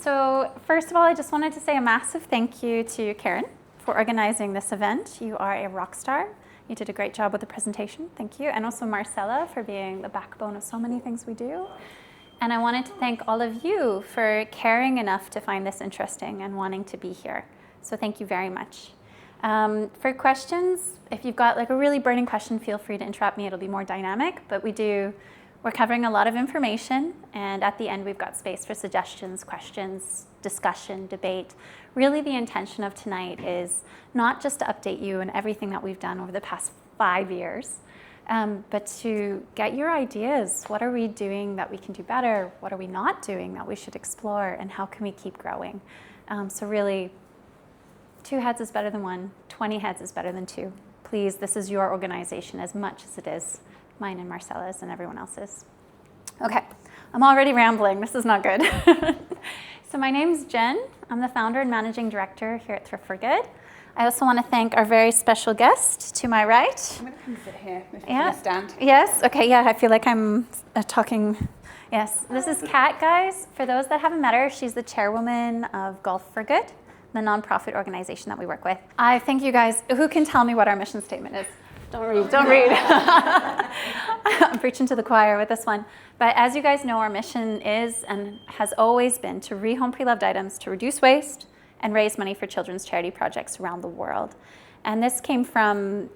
So first of all, I just wanted to say a massive thank you to Karen for organizing this event. You are a rock star. You did a great job with the presentation. Thank you. And also Marcella for being the backbone of so many things we do. And I wanted to thank all of you for caring enough to find this interesting and wanting to be here. So thank you very much. For questions, if you've got like a really burning question, feel free to interrupt me. It'll be more dynamic, but we're covering a lot of information, and at the end we've got space for suggestions, questions, discussion, debate. Really the intention of tonight is not just to update you on everything that we've done over the past 5 years, but to get your ideas. What are we doing that we can do better? What are we not doing that we should explore? And how can we keep growing? So really, 2 heads is better than 1, 20 heads is better than 2. Please, this is your organization as much as it is mine and Marcella's and everyone else's. Okay, I'm already rambling. This is not good. So my name's Jen. I'm the founder and managing director here at Thrift for Good. I also want to thank our very special guest to my right. I'm going to come sit here if you can stand. Yes, okay, yeah, I feel like I'm talking. Yes, this is Kat, guys. For those that haven't met her, she's the chairwoman of Golf for Good, the nonprofit organization that we work with. I thank you guys. Who can tell me what our mission statement is? Don't read. I'm preaching to the choir with this one. But as you guys know, our mission is and has always been to rehome pre-loved items to reduce waste and raise money for children's charity projects around the world. And this came from,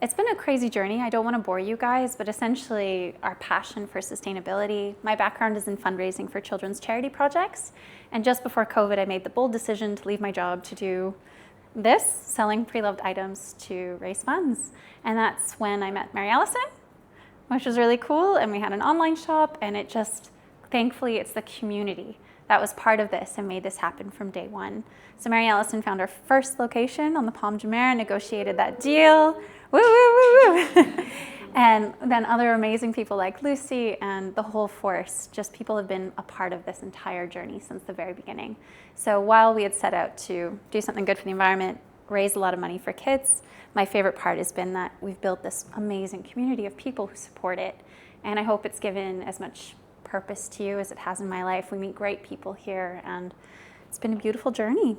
it's been a crazy journey. I don't want to bore you guys, but essentially our passion for sustainability. My background is in fundraising for children's charity projects. And just before COVID, I made the bold decision to leave my job to do this, selling pre-loved items to raise funds. And that's when I met Mary Allison, which was really cool. And we had an online shop, and it just, thankfully, it's the community that was part of this and made this happen from day one. So Mary Allison found our first location on the Palm Jumeirah, negotiated that deal. Woo, woo, woo, woo. And then other amazing people like Lucy and the whole force, just people have been a part of this entire journey since the very beginning. So while we had set out to do something good for the environment, raise a lot of money for kids, my favorite part has been that we've built this amazing community of people who support it. And I hope it's given as much purpose to you as it has in my life. We meet great people here, and it's been a beautiful journey.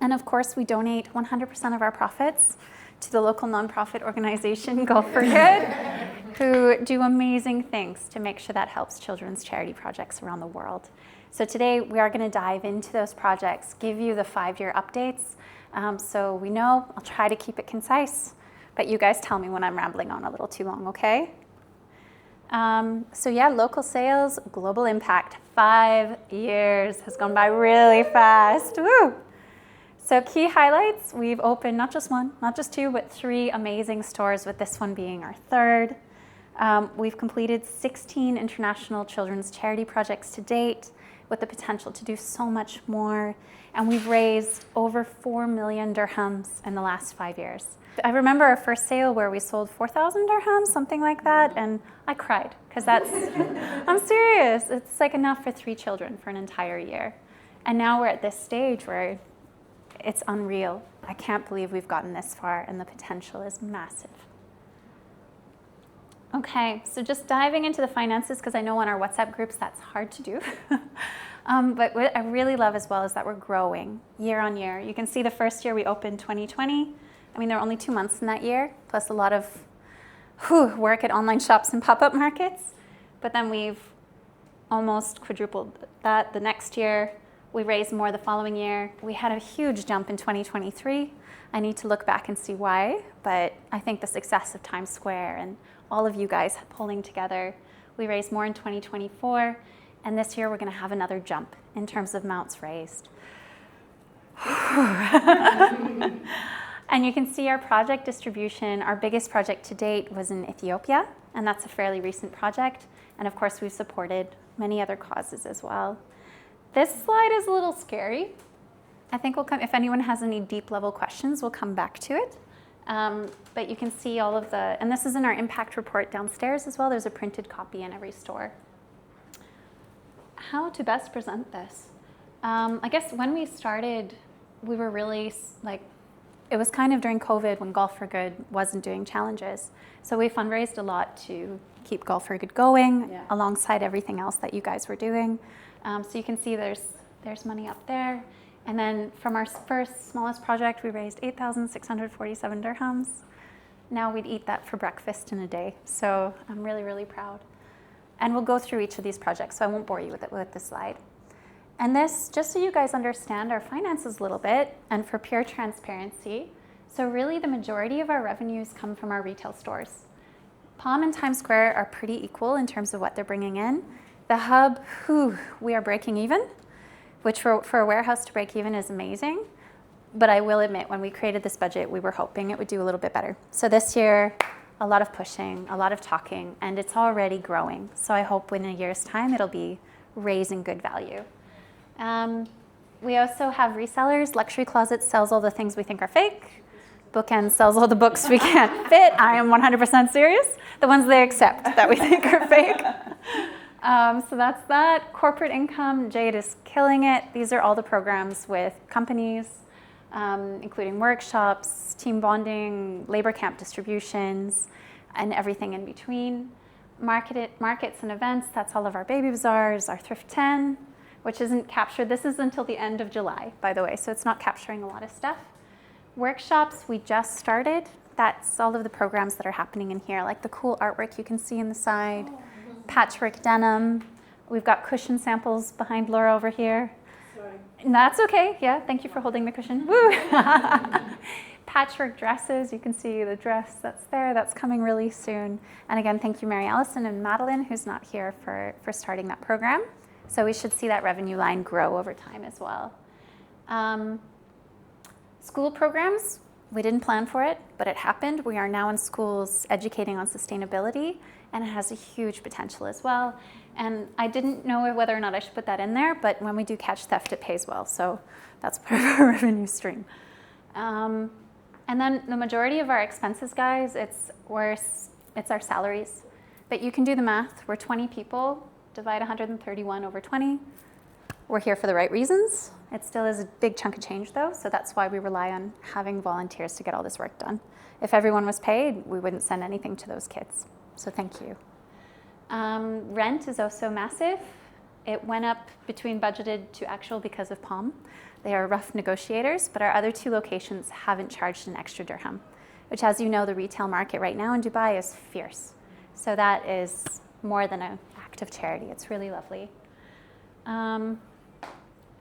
And of course, we donate 100% of our profits to the local nonprofit organization, Golf for Good, who do amazing things to make sure that helps children's charity projects around the world. So today we are going to dive into those projects, give you the 5-year updates. So we know, I'll try to keep it concise, but you guys tell me when I'm rambling on a little too long, okay? So yeah, local sales, global impact. 5 years has gone by really fast. Woo! So key highlights, we've opened not just 1, not just 2, but 3 amazing stores, with this one being our 3rd. We've completed 16 international children's charity projects to date, with the potential to do so much more. And we've raised over 4 million dirhams in the last 5 years. I remember our first sale where we sold 4,000 dirhams, something like that, and I cried, because that's, I'm serious, it's like enough for 3 children for an entire year. And now we're at this stage where it's unreal. I can't believe we've gotten this far, and the potential is massive. Okay, so just diving into the finances, because I know on our WhatsApp groups that's hard to do. But what I really love as well is that we're growing year on year. You can see the first year we opened 2020. I mean, there were only 2 months in that year, plus a lot of work at online shops and pop-up markets. But then we've almost quadrupled that the next year. We raised more the following year. We had a huge jump in 2023. I need to look back and see why, but I think the success of Times Square and all of you guys pulling together, we raised more in 2024, and this year we're going to have another jump in terms of amounts raised. And you can see our project distribution. Our biggest project to date was in Ethiopia, and that's a fairly recent project. And of course, we've supported many other causes as well. This slide is a little scary. I think we'll come, if anyone has any deep level questions, we'll come back to it. But you can see all of the, and this is in our impact report downstairs as well. There's a printed copy in every store. How to best present this? I guess when we started, we were really like it was kind of during COVID when Golf for Good wasn't doing challenges. So we fundraised a lot to keep Golf for Good going alongside everything else that you guys were doing. So you can see there's money up there. And then from our first smallest project, we raised 8,647 dirhams. Now we'd eat that for breakfast in a day. So I'm really, really proud. And we'll go through each of these projects, so I won't bore you with this slide. And this, just so you guys understand our finances a little bit, and for pure transparency, so really the majority of our revenues come from our retail stores. Palm and Times Square are pretty equal in terms of what they're bringing in. The hub, we are breaking even, which for a warehouse to break even is amazing. But I will admit, when we created this budget, we were hoping it would do a little bit better. So this year, a lot of pushing, a lot of talking, and it's already growing. So I hope in a year's time, it'll be raising good value. We also have resellers. Luxury Closet sells all the things we think are fake. Bookend sells all the books we can't fit. I am 100% serious. The ones they accept that we think are fake. So that's that. Corporate income, Jade is killing it. These are all the programs with companies, including workshops, team bonding, labor camp distributions, and everything in between. Markets and events, that's all of our baby bazaars, our Thrift 10, which isn't captured. This is until the end of July, by the way, so it's not capturing a lot of stuff. Workshops, we just started. That's all of the programs that are happening in here, like the cool artwork you can see in the side, patchwork denim. We've got cushion samples behind Laura over here. Sorry. That's okay, yeah, thank you for holding the cushion. Woo! Patchwork dresses, you can see the dress that's there, that's coming really soon. And again, thank you Mary Allison and Madeline, who's not here, for starting that program. So we should see that revenue line grow over time as well. School programs, we didn't plan for it, but it happened. We are now in schools educating on sustainability, and it has a huge potential as well. And I didn't know whether or not I should put that in there, but when we do catch theft, it pays well. So that's part of our revenue stream. And then the majority of our expenses, guys, it's our salaries. But you can do the math. We're 20 people, divide 131 over 20. We're here for the right reasons. It still is a big chunk of change though, so that's why we rely on having volunteers to get all this work done. If everyone was paid, we wouldn't send anything to those kids. So thank you. Rent is also massive. It went up between budgeted to actual because of Palm. They are rough negotiators, but our other two locations haven't charged an extra dirham, which, as you know, the retail market right now in Dubai is fierce. So that is more than an act of charity. It's really lovely.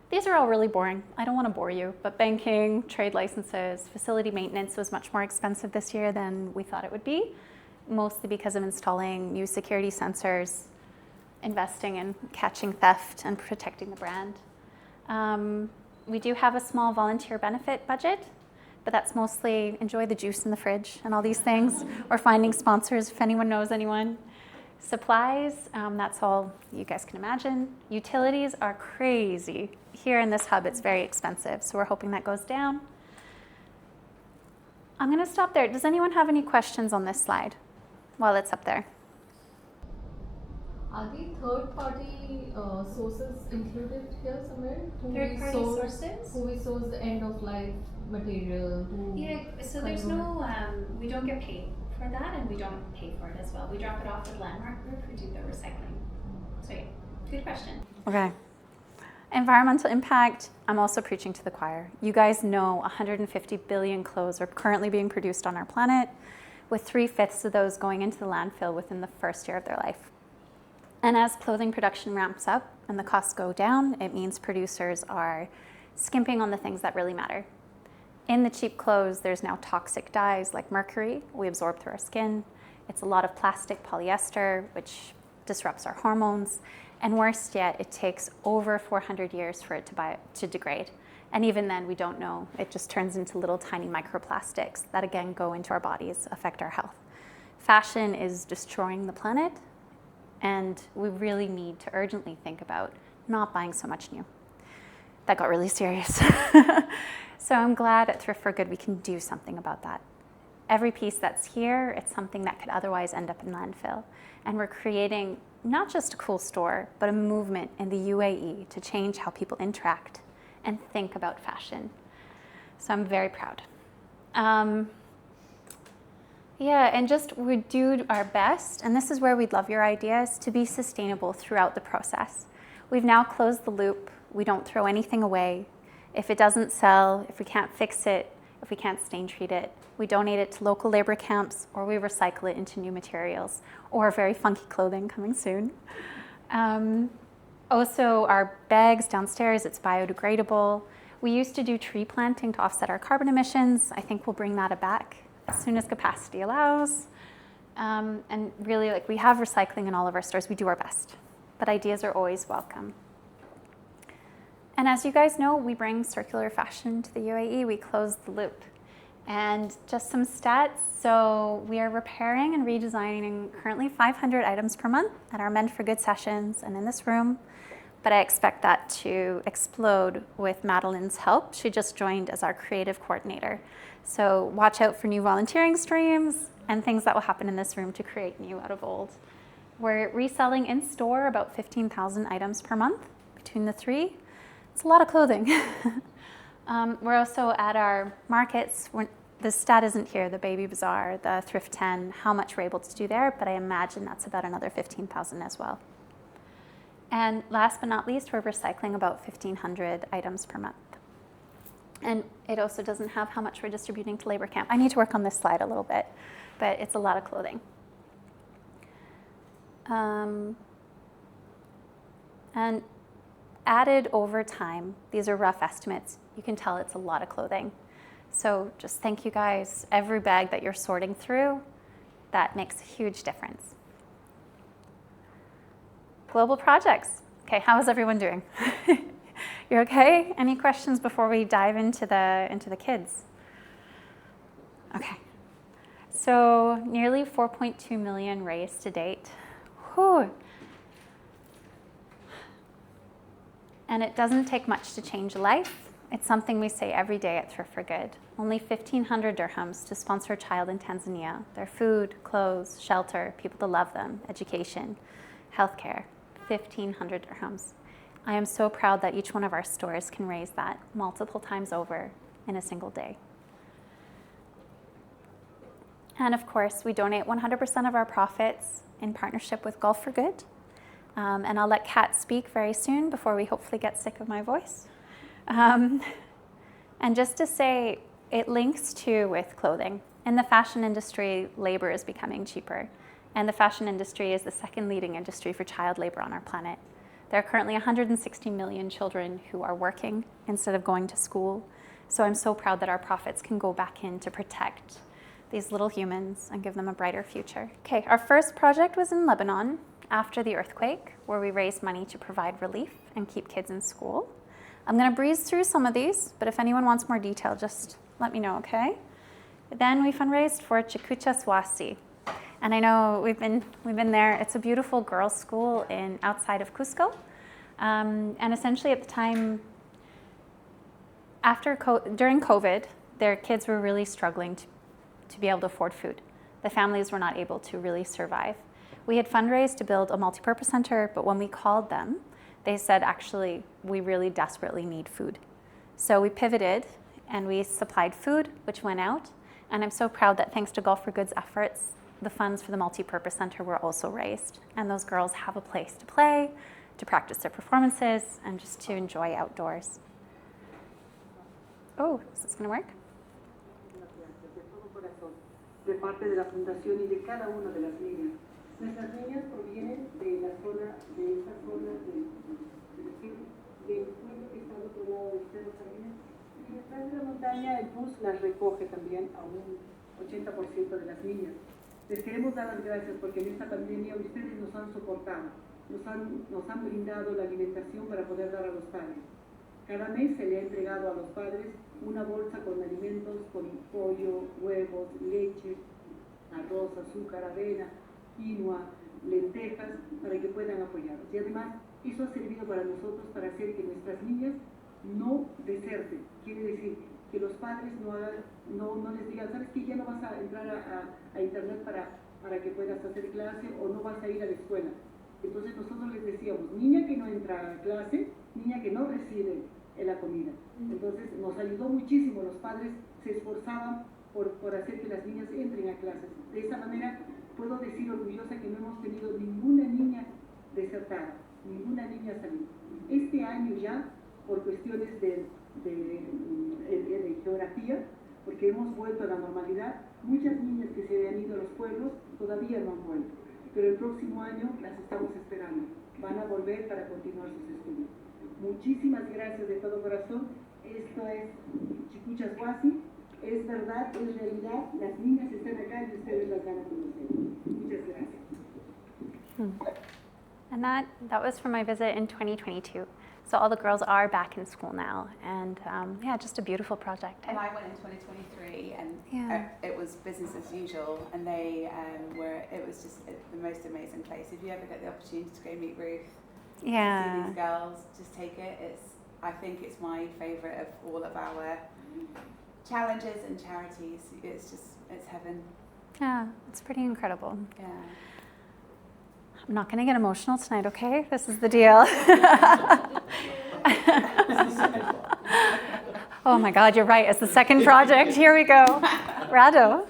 These are all really boring. I don't want to bore you, but banking, trade licenses, facility maintenance was much more expensive this year than we thought it would be, mostly because of installing new security sensors, investing in catching theft and protecting the brand. We do have a small volunteer benefit budget, but that's mostly enjoy the juice in the fridge and all these things, or finding sponsors if anyone knows anyone. Supplies, that's all you guys can imagine. Utilities are crazy. Here in this hub, it's very expensive, so we're hoping that goes down. I'm gonna stop there. Does anyone have any questions on this slide while it's up there? Are the third-party sources included here somewhere? Third-party sources? Who we source the end-of-life material? Yeah, so there's no, we don't get paid for that, and we don't pay for it as well. We drop it off with Landmark Group, who do the recycling. So yeah, good question. Okay. Environmental impact, I'm also preaching to the choir. You guys know 150 billion clothes are currently being produced on our planet, with 3/5 of those going into the landfill within the first year of their life. And as clothing production ramps up and the costs go down, it means producers are skimping on the things that really matter. In the cheap clothes, there's now toxic dyes like mercury we absorb through our skin. It's a lot of plastic polyester, which disrupts our hormones. And worse yet, it takes over 400 years for it to degrade. And even then, we don't know. It just turns into little tiny microplastics that again go into our bodies, affect our health. Fashion is destroying the planet, and we really need to urgently think about not buying so much new. That got really serious. So I'm glad at Thrift for Good we can do something about that. Every piece that's here, it's something that could otherwise end up in landfill. And we're creating not just a cool store, but a movement in the UAE to change how people interact and think about fashion. So I'm very proud. Yeah, and just we do our best, and this is where we'd love your ideas, to be sustainable throughout the process. We've now closed the loop. We don't throw anything away. If it doesn't sell, if we can't fix it, if we can't stain treat it, we donate it to local labor camps, or we recycle it into new materials, or very funky clothing coming soon. Also, our bags downstairs, it's biodegradable. We used to do tree planting to offset our carbon emissions. I think we'll bring that back as soon as capacity allows. And really, like, we have recycling in all of our stores. We do our best, but ideas are always welcome. And as you guys know, we bring circular fashion to the UAE. We close the loop. And just some stats. So we are repairing and redesigning currently 500 items per month at our Mend for Good sessions and in this room. But I expect that to explode with Madeline's help. She just joined as our creative coordinator. So watch out for new volunteering streams and things that will happen in this room to create new out of old. We're reselling in store about 15,000 items per month between the three. It's a lot of clothing. We're also at our markets. The stat isn't here, the Baby Bazaar, the Thrift 10, how much we're able to do there, but I imagine that's about another 15,000 as well. And last but not least, we're recycling about 1,500 items per month. And it also doesn't have how much we're distributing to labor camp. I need to work on this slide a little bit, but it's a lot of clothing. And added over time, these are rough estimates, you can tell it's a lot of clothing. So just thank you guys. Every bag that you're sorting through, that makes a huge difference. Global projects. Okay, how is everyone doing? You're okay? Any questions before we dive into the kids? Okay. So nearly 4.2 million raised to date. Whew. And it doesn't take much to change a life. It's something we say every day at Thrift for Good. Only 1,500 dirhams to sponsor a child in Tanzania. Their food, clothes, shelter, people to love them, education, healthcare. 1,500 dirhams. I am so proud that each one of our stores can raise that multiple times over in a single day. And of course, we donate 100% of our profits in partnership with Golf for Good. And I'll let Kat speak very soon before we hopefully get sick of my voice. And just to say, it links to with clothing. In the fashion industry, labor is becoming cheaper. And the fashion industry is the second leading industry for child labor on our planet. There are currently 160 million children who are working instead of going to school. So I'm so proud that our profits can go back in to protect these little humans and give them a brighter future. Okay, our first project was in Lebanon after the earthquake, where we raised money to provide relief and keep kids in school. I'm gonna breeze through some of these, but if anyone wants more detail, just let me know, okay? Then we fundraised for Chikucha Swasti. And I know we've been there. It's a beautiful girls' school outside of Cusco. And essentially at the time, during COVID, their kids were really struggling to be able to afford food. The families were not able to really survive. We had fundraised to build a multi-purpose center, but when we called them, they said, actually, we really desperately need food. So we pivoted and we supplied food, which went out. And I'm so proud that thanks to Golf for Good's efforts, the funds for the multi-purpose center were also raised. And those girls have a place to play, to practice their performances, and just to enjoy outdoors. Oh, is this gonna work? De parte de la fundación y de cada una de las niñas. Nuestras niñas provienen de la zona, de esta zona del pueblo que está al otro lado del cerro también. Y detrás de la montaña el bus las recoge también a un 80% de las niñas. Les queremos dar las gracias porque en esta pandemia ustedes nos han soportado, nos han brindado la alimentación para poder dar a los padres. Cada mes se le ha entregado a los padres una bolsa con alimentos, con pollo, huevos, leche, arroz, azúcar, avena, quinoa, lentejas, para que puedan apoyarnos. Y además, eso ha servido para nosotros para hacer que nuestras niñas no deserten. Quiere decir que los padres no les digan, ¿sabes qué? Ya no vas a entrar a internet para que puedas hacer clase o no vas a ir a la escuela. Entonces nosotros les decíamos, niña que no entra a clase, niña que no recibe la comida. Entonces nos ayudó muchísimo, los padres se esforzaban por hacer que las niñas entren a clases. De esa manera puedo decir orgullosa que no hemos tenido ninguna niña desertada, ninguna niña salida. Este año ya, por cuestiones de geografía, porque hemos vuelto a la normalidad, muchas niñas que se habían ido a los pueblos todavía no han vuelto, pero el próximo año las estamos esperando, van a volver para continuar sus estudios. Muchísimas gracias de todo corazón. Esto es Chicuchas Huasi, es verdad, es realidad, las niñas están acá y ustedes las van a conocer. Muchas gracias. And that was from my visit in 2022. So all the girls are back in school now, and yeah, just a beautiful project. And I went in 2023, and Yeah. it was business as usual, and they it was just the most amazing place. If you ever get the opportunity to go meet Ruth, to see Yeah. these girls, just take it. I think it's my favourite of all of our challenges and charities. It's heaven. Yeah, it's pretty incredible. Yeah. I'm not going to get emotional tonight, okay? This is the deal. Oh my God, you're right. It's the second project. Here we go. Rado.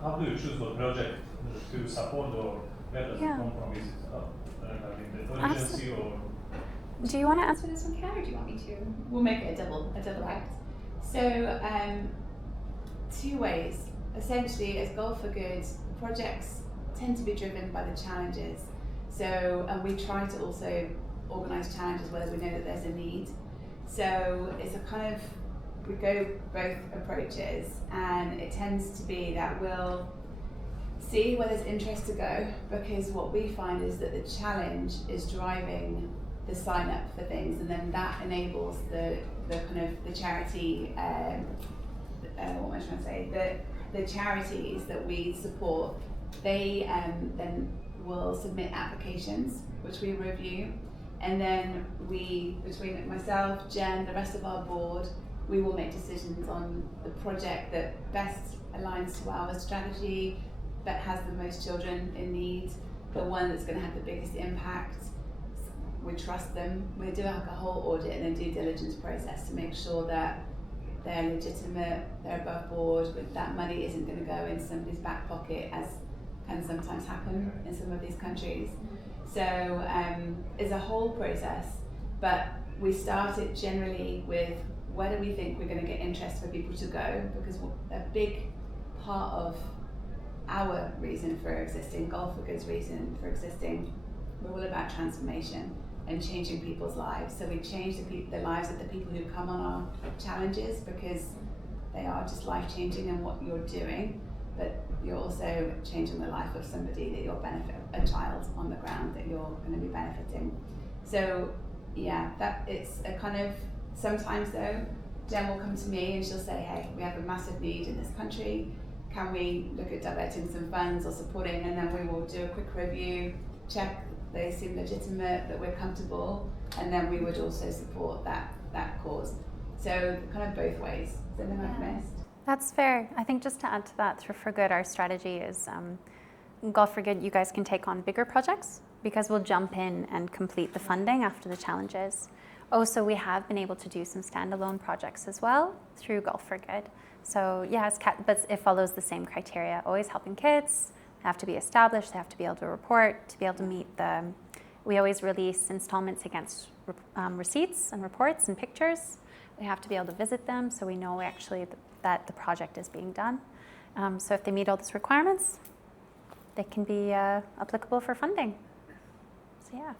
How do you choose the project to support or better Yeah. compromise the urgency or? Do you want to answer? Answer this one, Kat, or do you want me to? We'll make it a double act. So, two ways. Essentially, as Goal for Good, projects tend to be driven by the challenges. So, and we try to also organise challenges where we know that there's a need. So it's a kind of, we go both approaches, and it tends to be that we'll see where there's interest to go, because what we find is that the challenge is driving the sign up for things, and then that enables the kind of the charity, what am I trying to say, the charities that we support, they then will submit applications which we review, and then we, between myself, Jen, the rest of our board, we will make decisions on the project that best aligns to our strategy, that has the most children in need, the one that's going to have the biggest impact. We trust them. We do like a whole audit and a due diligence process to make sure that they're legitimate, they're above board, but that money isn't going to go in somebody's back pocket, as can sometimes happen in some of these countries. So it's a whole process, but we start it generally with where do we think we're going to get interest for people to go, because a big part of our reason for existing, Goal for Good's reason for existing, we're all about transformation and changing people's lives. So we change the lives of the people who come on our challenges, because they are just life-changing in what you're doing, but you're also changing the life of somebody that you'll benefit, a child on the ground that you're going to be benefiting. So yeah, that it's a kind of, sometimes though, Jen will come to me and she'll say, hey, we have a massive need in this country, can we look at diverting some funds or supporting, and then we will do a quick review, check they seem legitimate, that we're comfortable, and then we would also support that cause. So kind of both ways. Is there anything I've missed? That's fair. I think just to add to that, Thrift for Good, our strategy is Goal for Good, you guys can take on bigger projects because we'll jump in and complete the funding after the challenges. Also, we have been able to do some standalone projects as well through Goal for Good. So yes, but it follows the same criteria, always helping kids, they have to be established, they have to be able to report, to be able to meet we always release installments against receipts and reports and pictures. We have to be able to visit them so we know actually that the project is being done. So if they meet all those requirements, they can be applicable for funding. So yeah.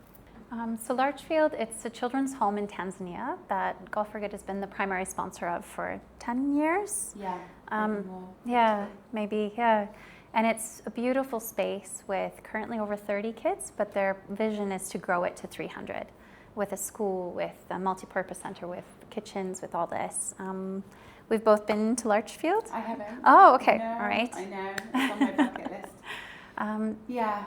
So Larchfield, it's a children's home in Tanzania that Goal for Good has been the primary sponsor of for 10 years. Yeah. Maybe more. Yeah, maybe, yeah. And it's a beautiful space with currently over 30 kids, but their vision is to grow it to 300 with a school, with a multi-purpose center, with kitchens, with all this. We've both been to Larchfield. I haven't. Oh, okay, No, all right. I know, it's on my bucket list. Yeah.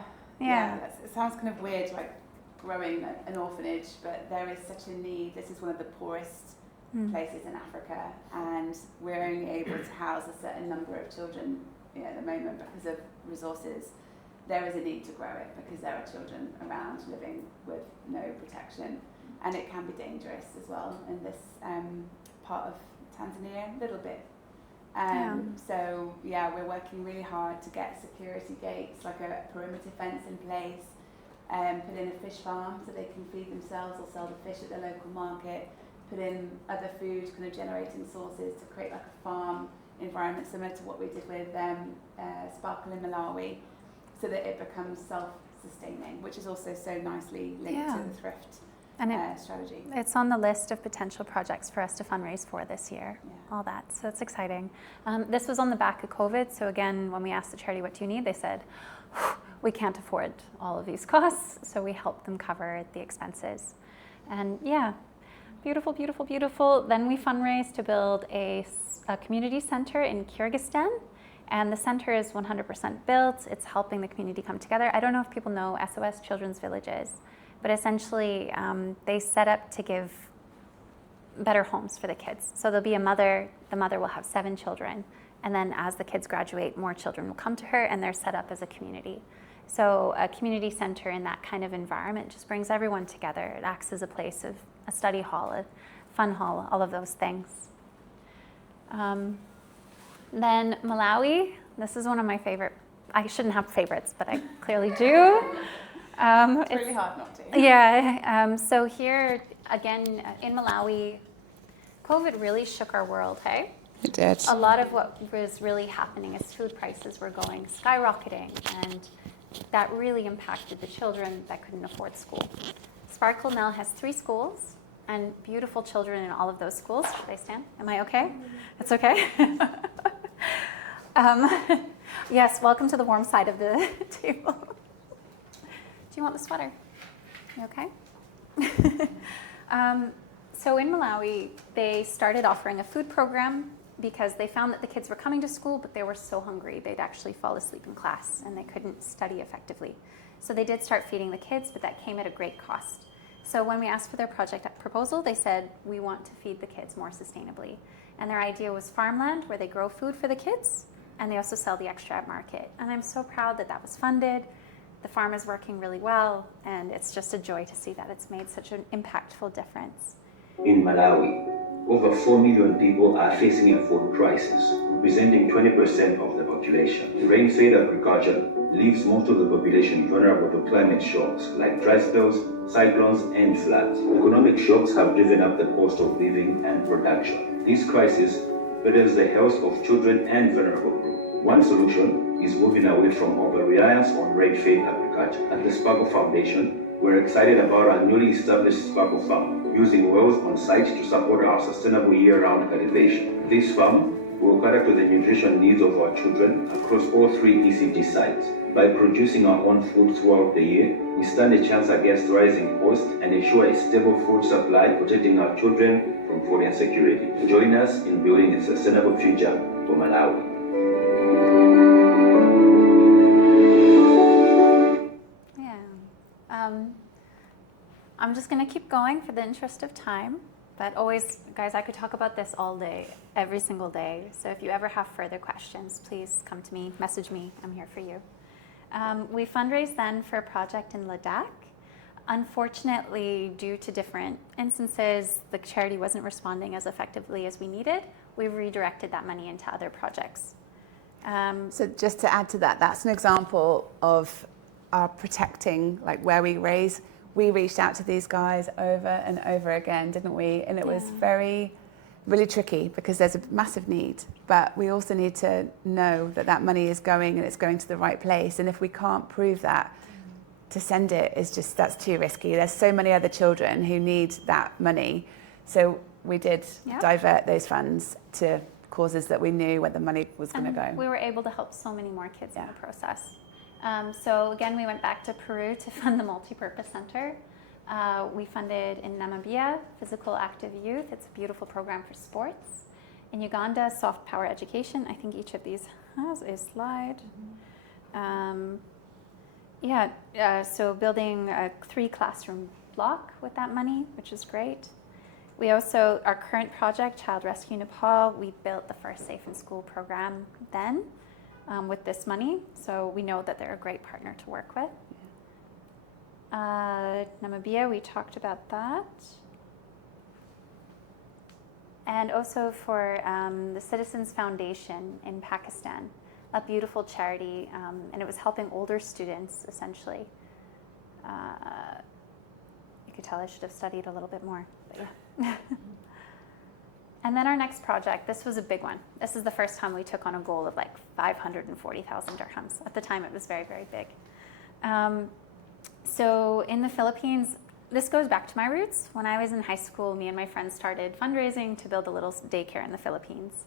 It sounds kind of weird, like growing an orphanage, but there is such a need. This is one of the poorest places in Africa, and we're only able to house a certain number of children at the moment because of resources. There is a need to grow it because there are children around living with no protection, and it can be dangerous as well in this part of Tanzania, a little bit So yeah, we're working really hard to get security gates, like a perimeter fence in place, put in a fish farm so they can feed themselves or sell the fish at the local market, put in other food kind of generating sources to create like a farm environment similar to what we did with Sparkle in Malawi, so that it becomes self-sustaining, which is also so nicely linked to the Thrift strategy. It's on the list of potential projects for us to fundraise for this year, all that. So it's exciting. This was on the back of COVID. So again, when we asked the charity, what do you need? They said, we can't afford all of these costs. So we helped them cover the expenses. And yeah, beautiful, beautiful, beautiful. Then we fundraised to build a community center in Kyrgyzstan. And the center is 100% built. It's helping the community come together. I don't know if people know SOS Children's Villages, but essentially they set up to give better homes for the kids. So there'll be a mother, the mother will have 7 children, and then as the kids graduate, more children will come to her, and they're set up as a community. So a community center in that kind of environment just brings everyone together. It acts as a place of a study hall, a fun hall, all of those things. Then Malawi, this is one of my favorite, I shouldn't have favorites, but I clearly do. It's really hard not to. Yeah, so here, again, in Malawi, COVID really shook our world, hey? It did. A lot of what was really happening is food prices were going skyrocketing, and that really impacted the children that couldn't afford school. Sparkle now has 3 schools and beautiful children in all of those schools. Should I stand? Am I okay? It's okay? Yes, welcome to the warm side of the table. Do you want the sweater? You okay? So in Malawi, they started offering a food program because they found that the kids were coming to school, but they were so hungry they'd actually fall asleep in class and they couldn't study effectively. So they did start feeding the kids, but that came at a great cost. So when we asked for their project proposal, they said, we want to feed the kids more sustainably. And their idea was farmland where they grow food for the kids, and they also sell the extra at market. And I'm so proud that that was funded. The farm is working really well, and it's just a joy to see that it's made such an impactful difference. In Malawi, over 4 million people are facing a food crisis, representing 20% of the population. The rain-fed agriculture leaves most of the population vulnerable to climate shocks like dry spells, cyclones, and floods. Economic shocks have driven up the cost of living and production. This crisis burdens the health of children and vulnerable groups. One solution is moving away from over-reliance on rain-fed agriculture. At the Sparkle Foundation, we're excited about our newly established Sparkle Farm, using wells on site to support our sustainable year-round cultivation. This farm will cater to the nutrition needs of our children across all 3 ECG sites. By producing our own food throughout the year, we stand a chance against rising costs and ensure a stable food supply, protecting our children from food insecurity. Join us in building a sustainable future for Malawi. I'm just going to keep going for the interest of time, but always, guys, I could talk about this all day, every single day. So if you ever have further questions, please come to me, message me. I'm here for you. We fundraised then for a project in Ladakh. Unfortunately, due to different instances, the charity wasn't responding as effectively as we needed. We redirected that money into other projects. So just to add to that, that's an example of our protecting, like where we raise. We reached out to these guys over and over again, didn't we? And it was really tricky because there's a massive need, but we also need to know that that money is going and it's going to the right place. And if we can't prove that, to send it is just, that's too risky. There's so many other children who need that money. So we did divert those funds to causes that we knew where the money was going to go. We were able to help so many more kids in the process. So again, we went back to Peru to fund the multi-purpose center. We funded in Namibia, Physical Active Youth. It's a beautiful program for sports. In Uganda, soft power education. I think each of these has a slide. So building a 3 classroom block with that money, which is great. We also, our current project, Child Rescue Nepal, we built the first Safe in School program then. With this money, so we know that they're a great partner to work with. Namibia, we talked about that. and also for the Citizens Foundation in Pakistan, a beautiful charity, and it was helping older students, essentially. You could tell I should have studied a little bit more, but yeah. And then our next project, this was a big one. This is the first time we took on a goal of like 540,000 dirhams. At the time, it was very, very big. So in the Philippines, this goes back to my roots. When I was in high school, me and my friends started fundraising to build a little daycare in the Philippines.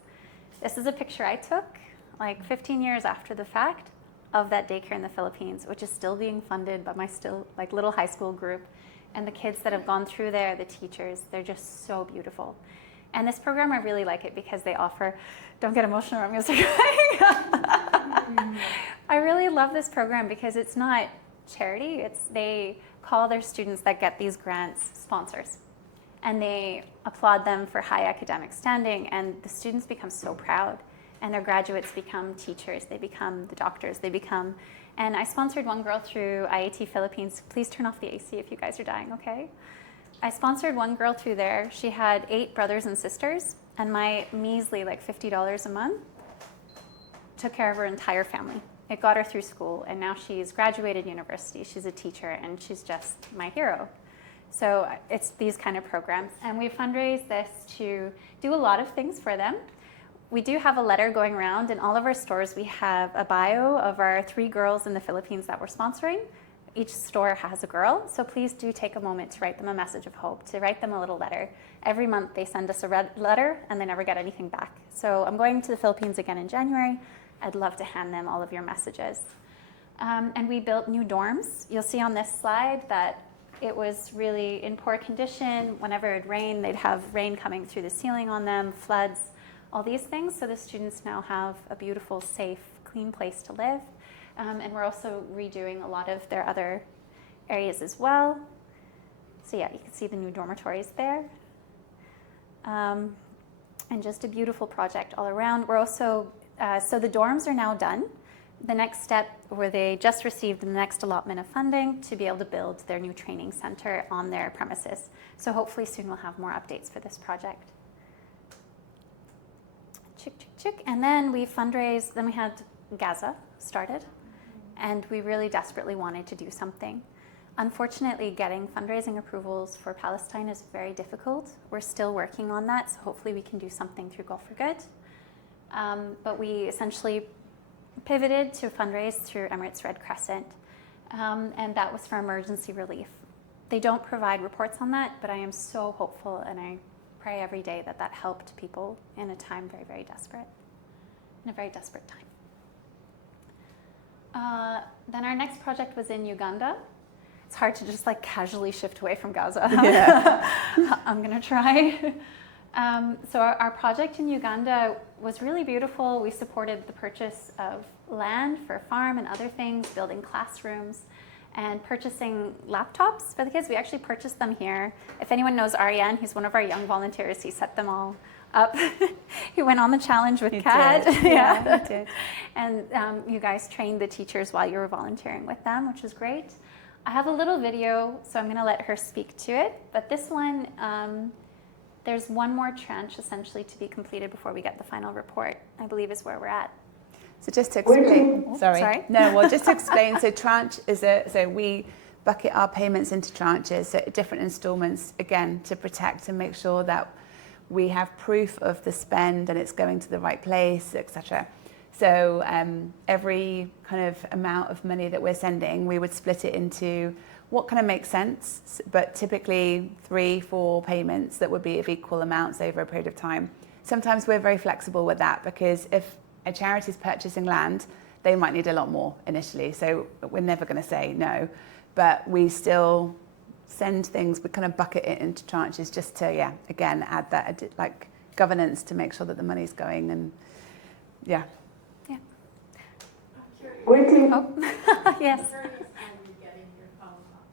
This is a picture I took like 15 years after the fact of that daycare in the Philippines, which is still being funded by my still like little high school group. And the kids that have gone through there, the teachers, they're just so beautiful. And this program, I really like it because they offer, don't get emotional or I'm gonna start crying. I really love this program because it's not charity, they call their students that get these grants sponsors. And they applaud them for high academic standing, and the students become so proud. And their graduates become teachers, they become the doctors, and I sponsored one girl through IAT Philippines. Please turn off the AC if you guys are dying, okay? I sponsored one girl through there. She had 8 brothers and sisters, and my measly like $50 a month took care of her entire family. It got her through school, and now she's graduated university. She's a teacher, and she's just my hero. So it's these kind of programs, and we fundraise this to do a lot of things for them. We do have a letter going around. In all of our stores, we have a bio of our 3 girls in the Philippines that we're sponsoring. Each store has a girl, so please do take a moment to write them a message of hope, to write them a little letter. Every month they send us a red letter and they never get anything back. So I'm going to the Philippines again in January. I'd love to hand them all of your messages. And we built new dorms. You'll see on this slide that it was really in poor condition. Whenever it rained, they'd have rain coming through the ceiling on them, floods, all these things. So the students now have a beautiful, safe, clean place to live. And we're also redoing a lot of their other areas as well. So yeah, you can see the new dormitories there. And just a beautiful project all around. We're also, so the dorms are now done. The next step, where they just received the next allotment of funding to be able to build their new training center on their premises. So hopefully soon we'll have more updates for this project. And then we fundraised, then we had Gaza started. And we really desperately wanted to do something. Unfortunately, getting fundraising approvals for Palestine is very difficult. We're still working on that, so hopefully we can do something through Gulf for Good. But we essentially pivoted to fundraise through Emirates Red Crescent, and that was for emergency relief. They don't provide reports on that, but I am so hopeful, and I pray every day that that helped people in a time very, very desperate, in a very desperate time. Then our next project was in Uganda. It's hard to just like casually shift away from Gaza. Yeah. I'm gonna try. So our project in Uganda was really beautiful. We supported the purchase of land for a farm and other things, building classrooms, and purchasing laptops for the kids. We actually purchased them here. If anyone knows Ariane, he's one of our young volunteers. He set them all up. He went on the challenge with Kat. Yeah, he did. And you guys trained the teachers while you were volunteering with them, which was great. I have a little video, so I'm gonna let her speak to it. But this one, there's one more tranche essentially to be completed before we get the final report, I believe is where we're at. So just to explain, sorry. No, well, just to explain, so tranche is so we bucket our payments into tranches, so different installments, again, to protect and make sure that we have proof of the spend and it's going to the right place, etc. So every kind of amount of money that we're sending, we would split it into what kind of makes sense, but typically 3-4 payments that would be of equal amounts over a period of time. Sometimes we're very flexible with that because if a charity is purchasing land, they might need a lot more initially. So we're never going to say no, but we still send things, we kind of bucket it into tranches just to, yeah, again, add that like governance to make sure that the money's going and yeah. Yeah. Waiting. Oh, yes. I'm curious how you're getting your follow-up.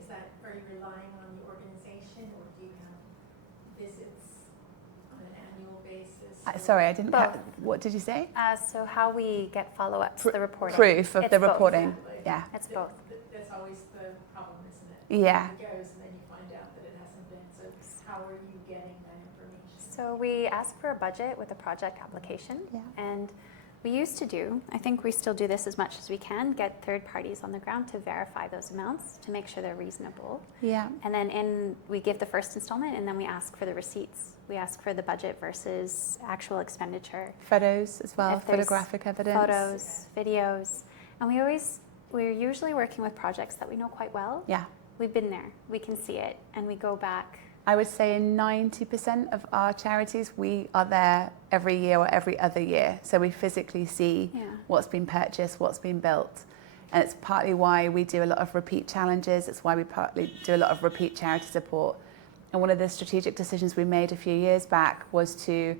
Is that, are you relying on the organization or do you have visits on an annual basis? Sorry, I didn't get, what did you say? So how we get follow-ups, the reporting. Proof of It's the both. reporting. Exactly. Yeah. It's both. That's always the problem, isn't it? Yeah. It goes and then you find out that it hasn't been. So how are you getting that information? So we ask for a budget with a project application, and we used to do, I think we still do this as much as we can, get third parties on the ground to verify those amounts to make sure they're reasonable. Yeah. And then we give the first installment, and then we ask for the receipts. We ask for the budget versus actual expenditure. Photos as well, If there's photographic evidence. Photos, videos. And we're usually working with projects that we know quite well. Yeah. We've been there, we can see it, and we go back. I would say in 90% of our charities, we are there every year or every other year. So we physically see what's been purchased, what's been built. And it's partly why we do a lot of repeat challenges. It's why we partly do a lot of repeat charity support. And one of the strategic decisions we made a few years back was to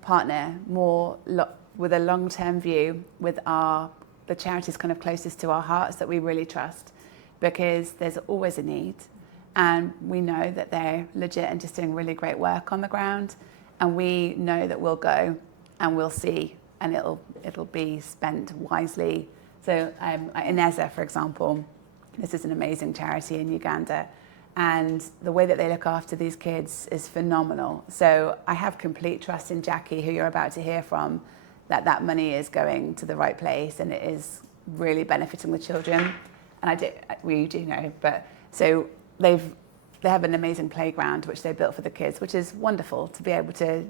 partner more with a long-term view with the charities kind of closest to our hearts that we really trust, because there's always a need. And we know that they're legit and just doing really great work on the ground. And we know that we'll go and we'll see, and it'll be spent wisely. So Ineza, for example, this is an amazing charity in Uganda. And the way that they look after these kids is phenomenal. So I have complete trust in Jackie, who you're about to hear from, that money is going to the right place and it is really benefiting the children. And we do know, but so they have an amazing playground which they built for the kids, which is wonderful to be able to,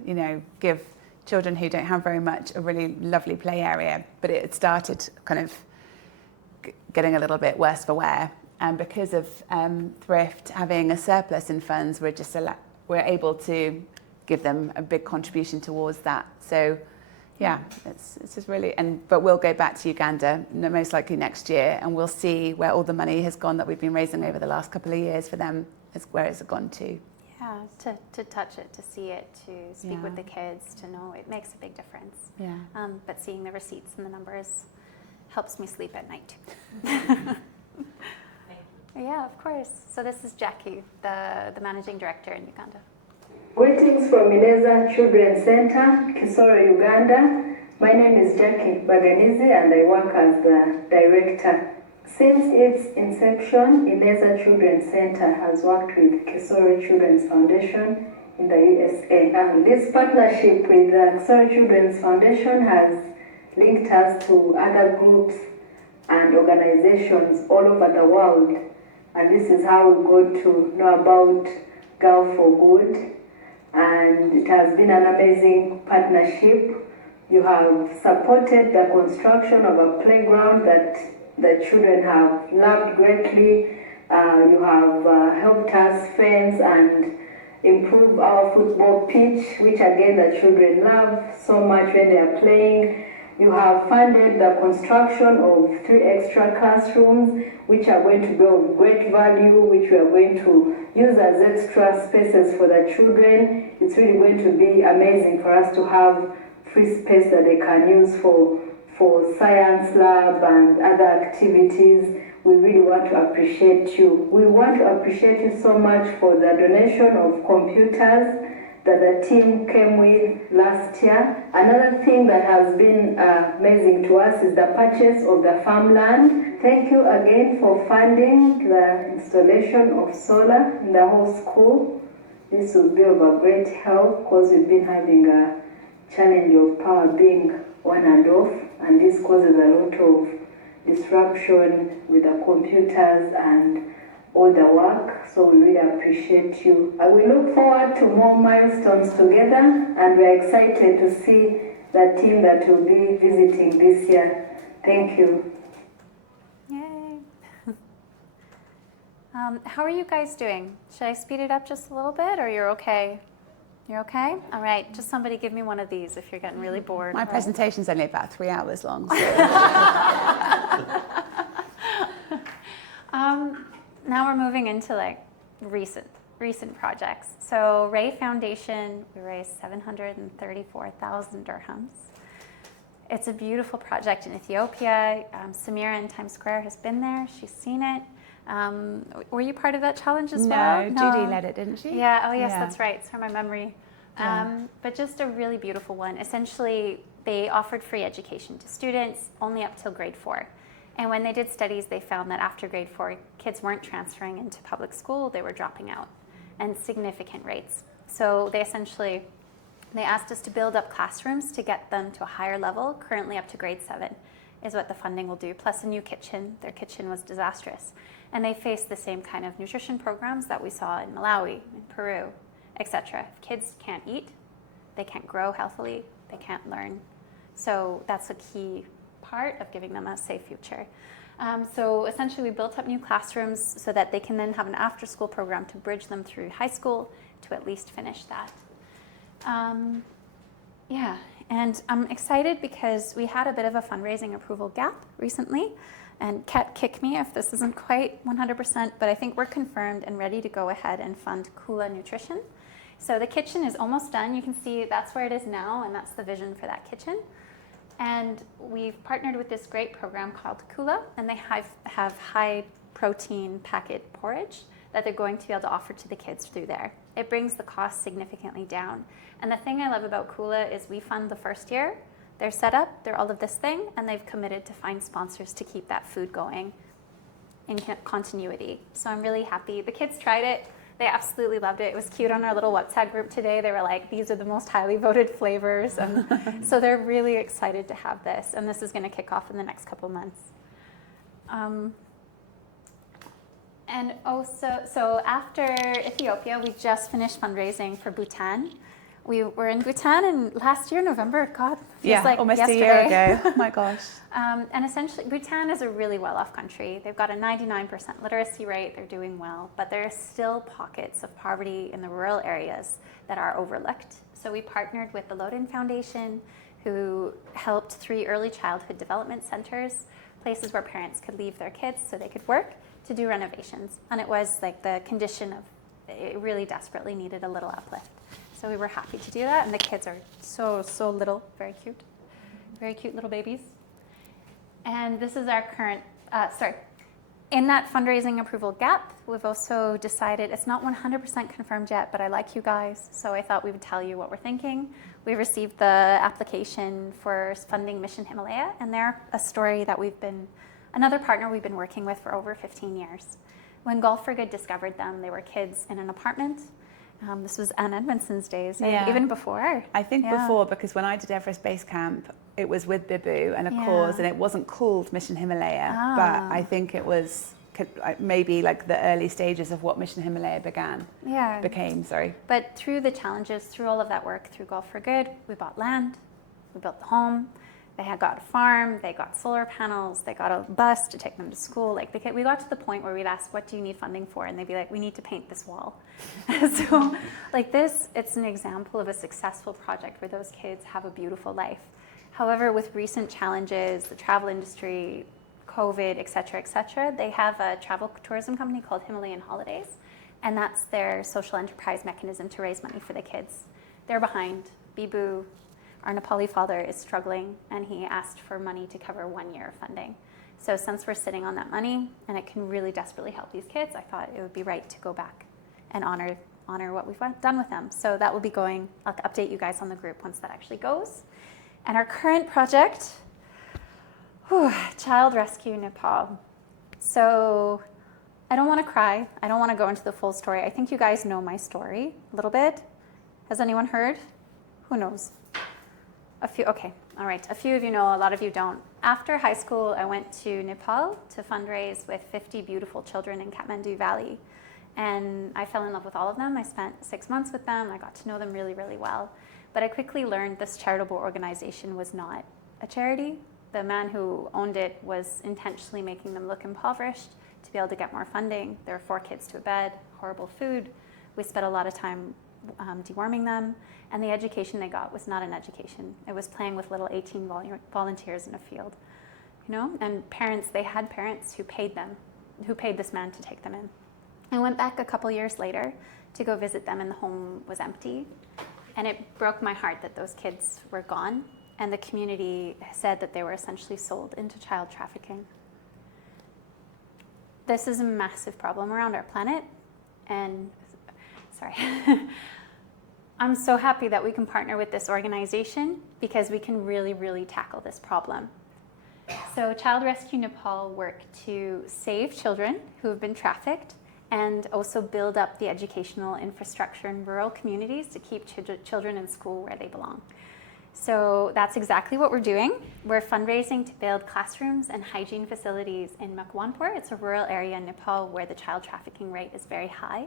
give children who don't have very much a really lovely play area. But it started kind of getting a little bit worse for wear. And because of Thrift having a surplus in funds, we're able to give them a big contribution towards that. So yeah, it's just really, but we'll go back to Uganda most likely next year, and we'll see where all the money has gone that we've been raising over the last couple of years for them, where it's gone to. Yeah, to touch it, to see it, to speak with the kids, to know it makes a big difference. Yeah. But seeing the receipts and the numbers helps me sleep at night too. Yeah, of course. So this is Jackie, the managing director in Uganda. Greetings from Ineza Children's Center, Kisoro, Uganda. My name is Jackie Baganizi and I work as the director. Since its inception, Ineza Children's Center has worked with Kisoro Children's Foundation in the USA. This partnership with the Kisoro Children's Foundation has linked us to other groups and organizations all over the world. And this is how we got to know about Girl for Good. And it has been an amazing partnership. You have supported the construction of a playground that the children have loved greatly. You have helped us fence and improve our football pitch, which again the children love so much when they are playing. You have funded the construction of 3 extra classrooms, which are going to be of great value, which we are going to use as extra spaces for the children. It's really going to be amazing for us to have free space that they can use for science lab and other activities. We really want to appreciate you. We want to appreciate you so much for the donation of computers that the team came with last year. Another thing that has been amazing to us is the purchase of the farmland. Thank you again for funding the installation of solar in the whole school. This will be of a great help because we've been having a challenge of power being on and off, and this causes a lot of disruption with the computers and all the work, so we really appreciate you. We look forward to more milestones together, and we're excited to see the team that will be visiting this year. Thank you. Yay. How are you guys doing? Should I speed it up just a little bit, or you're okay? You're okay? All right, just somebody give me one of these if you're getting really bored. My presentation's only about 3 hours long. So. Now we're moving into like recent projects. So Ray Foundation, we raised 734,000 dirhams. It's a beautiful project in Ethiopia. Samira in Times Square has been there. She's seen it. Were you part of that challenge as well? No, Judy led it, didn't she? Yeah, oh yes, that's right. It's from my memory. But just a really beautiful one. Essentially, they offered free education to students only up till grade 4. And when they did studies, they found that after grade 4, kids weren't transferring into public school, they were dropping out. and significant rates. So they asked us to build up classrooms to get them to a higher level, currently up to grade 7 is what the funding will do, plus a new kitchen. Their kitchen was disastrous. And they face the same kind of nutrition programs that we saw in Malawi, in Peru, etc. If kids can't eat, they can't grow healthily, they can't learn. So that's a key part of giving them a safe future. So essentially we built up new classrooms so that they can then have an after-school program to bridge them through high school to at least finish that. And I'm excited because we had a bit of a fundraising approval gap recently, and Kat, kick me if this isn't quite 100%, but I think we're confirmed and ready to go ahead and fund Kula Nutrition. So the kitchen is almost done. You can see that's where it is now, and that's the vision for that kitchen. And we've partnered with this great program called Kula, and they have high protein packet porridge that they're going to be able to offer to the kids through there. It brings the cost significantly down. And the thing I love about Kula is we fund the first year. They're set up, they're all of this thing, and they've committed to find sponsors to keep that food going in continuity. So I'm really happy. The kids tried it. They absolutely loved it. It was cute on our little WhatsApp group today. They were like, these are the most highly voted flavors. And so they're really excited to have this. And this is going to kick off in the next couple months. And also, so after Ethiopia, we just finished fundraising for Bhutan. We were in Bhutan in last year, November. God, feels like almost yesterday. a year ago. Oh my gosh. And essentially, Bhutan is a really well-off country. They've got a 99% literacy rate. They're doing well, but there are still pockets of poverty in the rural areas that are overlooked. So we partnered with the Loden Foundation, who helped 3 early childhood development centers, places where parents could leave their kids so they could work, to do renovations. And it was like the condition of, it really desperately needed a little uplift. So we were happy to do that, and the kids are so little, very cute little babies. And this is our current, in that fundraising approval gap, we've also decided, it's not 100% confirmed yet, but I like you guys, so I thought we would tell you what we're thinking. We received the application for funding Mission Himalaya, and they're a story that another partner we've been working with for over 15 years. When Golf for Good discovered them, they were kids in an apartment. This was Anne Edmondson's days, even before. I think before, because when I did Everest Base Camp, it was with Bibu and a cause, and it wasn't called Mission Himalaya, but I think it was maybe like the early stages of what Mission Himalaya became. But through the challenges, through all of that work, through Golf for Good, we bought land, we built the home. They had got a farm, they got solar panels, they got a bus to take them to school. Like we got to the point where we'd ask, what do you need funding for? And they'd be like, we need to paint this wall. So like this, it's an example of a successful project where those kids have a beautiful life. However, with recent challenges, the travel industry, COVID, et cetera, they have a travel tourism company called Himalayan Holidays. And that's their social enterprise mechanism to raise money for the kids. They're behind. Bibu, our Nepali father, is struggling, and he asked for money to cover 1 year of funding. So since we're sitting on that money, and it can really desperately help these kids, I thought it would be right to go back and honor what we've done with them. So that will be going, I'll update you guys on the group once that actually goes. And our current project, Child Rescue Nepal. So I don't want to cry. I don't want to go into the full story. I think you guys know my story a little bit. Has anyone heard? Who knows? A few, okay, all right. A few of you know, a lot of you don't. After high school, I went to Nepal to fundraise with 50 beautiful children in Kathmandu Valley. And I fell in love with all of them. I spent 6 months with them. I got to know them really, really well. But I quickly learned this charitable organization was not a charity. The man who owned it was intentionally making them look impoverished to be able to get more funding. There were 4 kids to a bed, horrible food. We spent a lot of time deworming them, and the education they got was not an education. It was playing with little 18 volunteers in a field, and parents, they had parents who paid this man to take them in. I went back a couple years later to go visit them, and the home was empty, and it broke my heart that those kids were gone, and the community said that they were essentially sold into child trafficking. This is a massive problem around our planet, and I'm so happy that we can partner with this organization because we can really, really tackle this problem. So Child Rescue Nepal work to save children who have been trafficked and also build up the educational infrastructure in rural communities to keep children in school where they belong. So that's exactly what we're doing. We're fundraising to build classrooms and hygiene facilities in Makwanpur. It's a rural area in Nepal where the child trafficking rate is very high.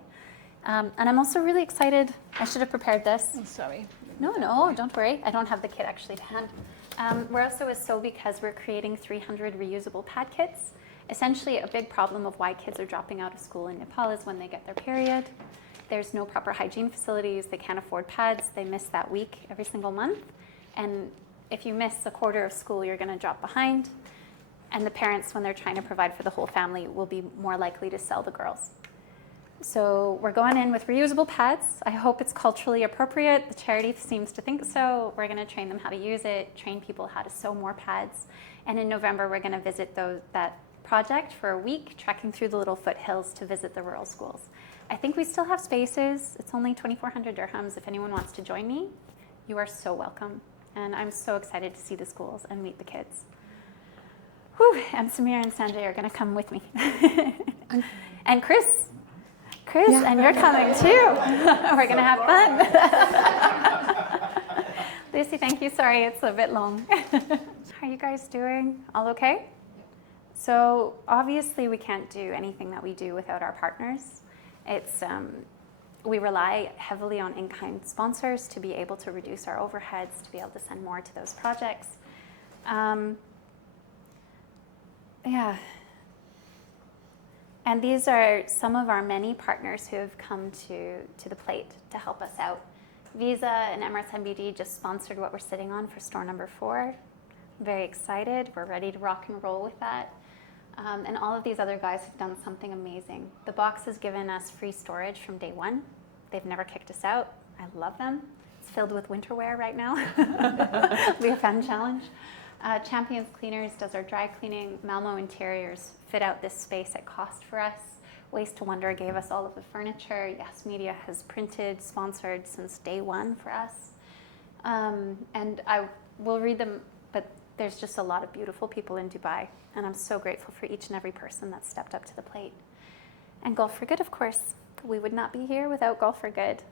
And I'm also really excited. I should have prepared this. I'm sorry. No, don't worry. I don't have the kit actually to hand. We're also with So because we're creating 300 reusable pad kits. Essentially, a big problem of why kids are dropping out of school in Nepal is when they get their period. There's no proper hygiene facilities. They can't afford pads. They miss that week every single month. And if you miss a quarter of school, you're going to drop behind. And the parents, when they're trying to provide for the whole family, will be more likely to sell the girls. So we're going in with reusable pads. I hope it's culturally appropriate. The charity seems to think so. We're going to train them how to use it, train people how to sew more pads. And in November, we're going to visit that project for a week, trekking through the little foothills to visit the rural schools. I think we still have spaces. It's only 2,400 dirhams. If anyone wants to join me, you are so welcome. And I'm so excited to see the schools and meet the kids. Whew, and Samir and Sanjay are going to come with me. And Chris, yeah. And you're coming too. We're going to have fun. Lucy, thank you. Sorry, it's a bit long. How are you guys doing? All okay? So obviously we can't do anything that we do without our partners. We rely heavily on in-kind sponsors to be able to reduce our overheads, to be able to send more to those projects. Yeah. And these are some of our many partners who have come to the plate to help us out. Visa and Emirates NBD just sponsored what we're sitting on for store number 4. Very excited. We're ready to rock and roll with that. And all of these other guys have done something amazing. The box has given us free storage from day 1. They've never kicked us out. I love them. It's filled with winter wear right now. It'll be a fun challenge. Champions Cleaners does our dry cleaning. Malmo Interiors fit out this space at cost for us. Waste to Wonder gave us all of the furniture. Yes Media has printed, sponsored since day 1 for us. And I will read them, but there's just a lot of beautiful people in Dubai. And I'm so grateful for each and every person that stepped up to the plate. And Golf for Good, of course. We would not be here without Golf for Good.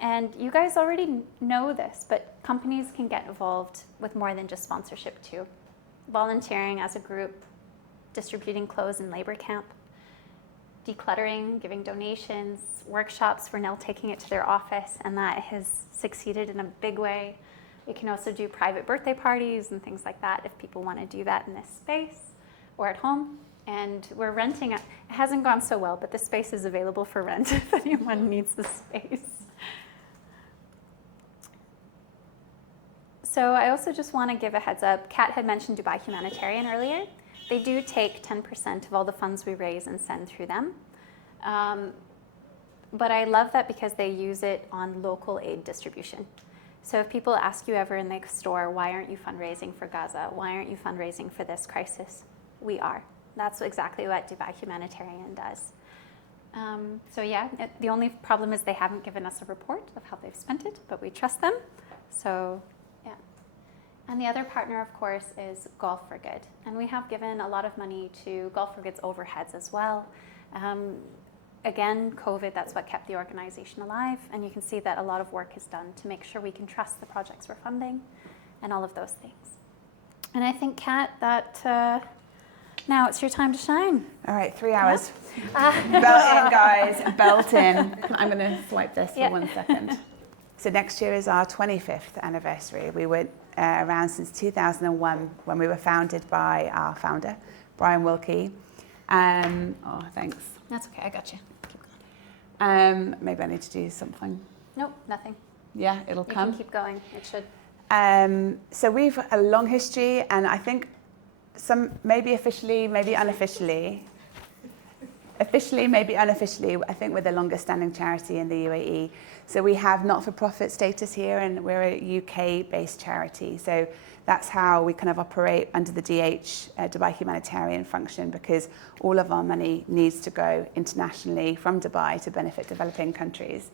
And you guys already know this, but companies can get involved with more than just sponsorship too. Volunteering as a group, distributing clothes in labor camp, decluttering, giving donations, workshops, we're now taking it to their office, and that has succeeded in a big way. We can also do private birthday parties and things like that if people want to do that in this space or at home. And we're renting it. It hasn't gone so well, but the space is available for rent if anyone needs the space. So I also just want to give a heads up. Kat had mentioned Dubai Humanitarian earlier. They do take 10% of all the funds we raise and send through them. But I love that because they use it on local aid distribution. So if people ask you ever in the store, why aren't you fundraising for Gaza? Why aren't you fundraising for this crisis? We are. That's exactly what Dubai Humanitarian does. So yeah, the only problem is they haven't given us a report of how they've spent it, but we trust them. So yeah. And the other partner, of course, is Golf for Good. And we have given a lot of money to Golf for Good's overheads as well. Again, COVID, that's what kept the organization alive. And you can see that a lot of work is done to make sure we can trust the projects we're funding and all of those things. And I think, Kat, that now it's your time to shine. All right, 3 hours. Yeah. Belt in, guys, belt in. I'm going to swipe this for 1 second. So next year is our 25th anniversary. We were around since 2001 when we were founded by our founder, Brian Wilkie. Oh, thanks. That's okay, I got you. Maybe I need to do something. Nope, nothing. Yeah, it'll come. You can keep going, it should. So we've a long history, and I think some, maybe officially, maybe unofficially, maybe unofficially, I think we're the longest standing charity in the UAE. So we have not-for-profit status here, and we're a UK-based charity. So that's how we kind of operate under the DH, Dubai Humanitarian function, because all of our money needs to go internationally from Dubai to benefit developing countries.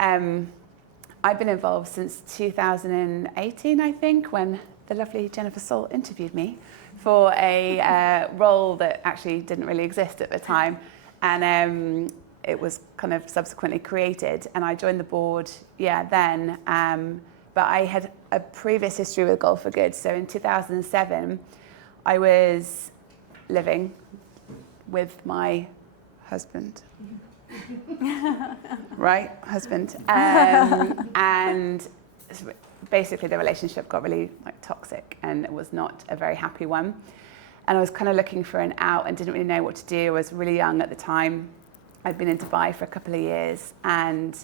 I've been involved since 2018, I think, when the lovely Jennifer Salt interviewed me for a role that actually didn't really exist at the time. and it was kind of subsequently created, and I joined the board, then. But I had a previous history with Golf for Good. So in 2007, I was living with my husband. Right, husband. And basically the relationship got really toxic, and it was not a very happy one. And I was kind of looking for an out and didn't really know what to do. I was really young at the time. I'd been in Dubai for a couple of years, and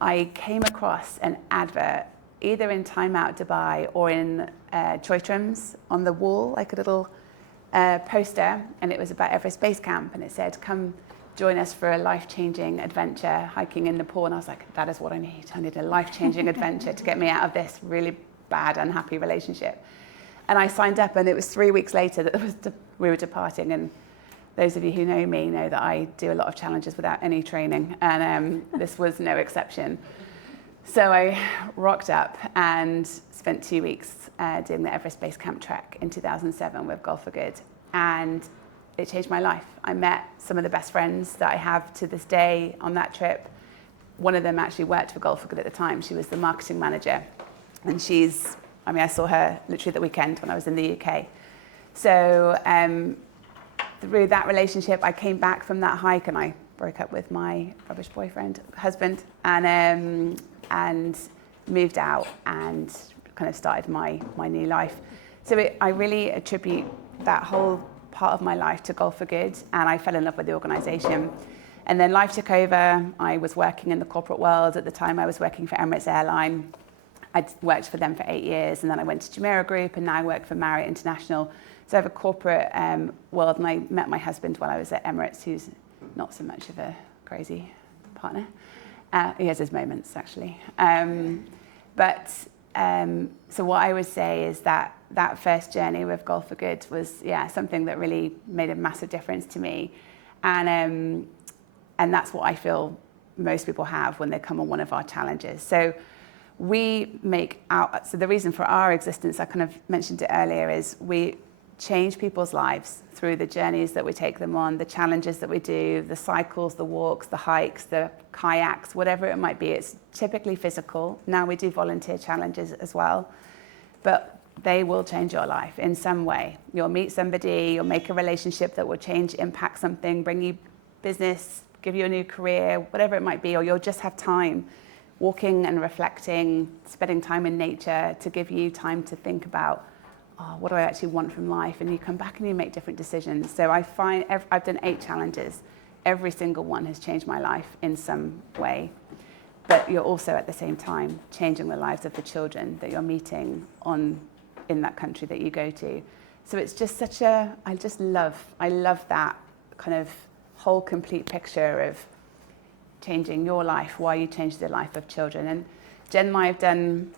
I came across an advert either in Time Out Dubai or in Choitrums on the wall, like a little poster, and it was about Everest Base Camp, and it said, come join us for a life-changing adventure hiking in Nepal. And I was like, that is what I need. I need a life-changing adventure to get me out of this really bad, unhappy relationship. And I signed up, and it was 3 weeks later that we were departing. And those of you who know me know that I do a lot of challenges without any training, and this was no exception. So I rocked up and spent 2 weeks doing the Everest Base Camp trek in 2007 with Golf for Good, and it changed my life. I met some of the best friends that I have to this day on that trip. One of them actually worked for Golf for Good at the time. She was the marketing manager, and I saw her literally the weekend when I was in the UK. So through that relationship, I came back from that hike, and I broke up with my rubbish husband, and moved out and kind of started my new life. So I really attribute that whole part of my life to Golf for Good, and I fell in love with the organisation. And then life took over. I was working in the corporate world. At the time, I was working for Emirates Airline. I'd worked for them for 8 years, and then I went to Jumeirah Group, and now I work for Marriott International. So I have a corporate world, and I met my husband while I was at Emirates, who's not so much of a crazy partner. He has his moments, actually. So what I would say is that first journey with Golf for Good was, something that really made a massive difference to me. And that's what I feel most people have when they come on one of our challenges. So so the reason for our existence, I kind of mentioned it earlier, is we change people's lives through the journeys that we take them on, the challenges that we do, the cycles, the walks, the hikes, the kayaks, whatever it might be. It's typically physical. Now we do volunteer challenges as well, but they will change your life in some way. You'll meet somebody, you'll make a relationship that will change, impact something, bring you business, give you a new career, whatever it might be, or you'll just have time walking and reflecting, spending time in nature to give you time to think about, what do I actually want from life? And you come back and you make different decisions. So I find I've done 8 challenges. Every single one has changed my life in some way. But you're also at the same time changing the lives of the children that you're meeting in that country that you go to. So it's just I love that kind of whole complete picture of changing your life while you change the life of children. And Jen and I have done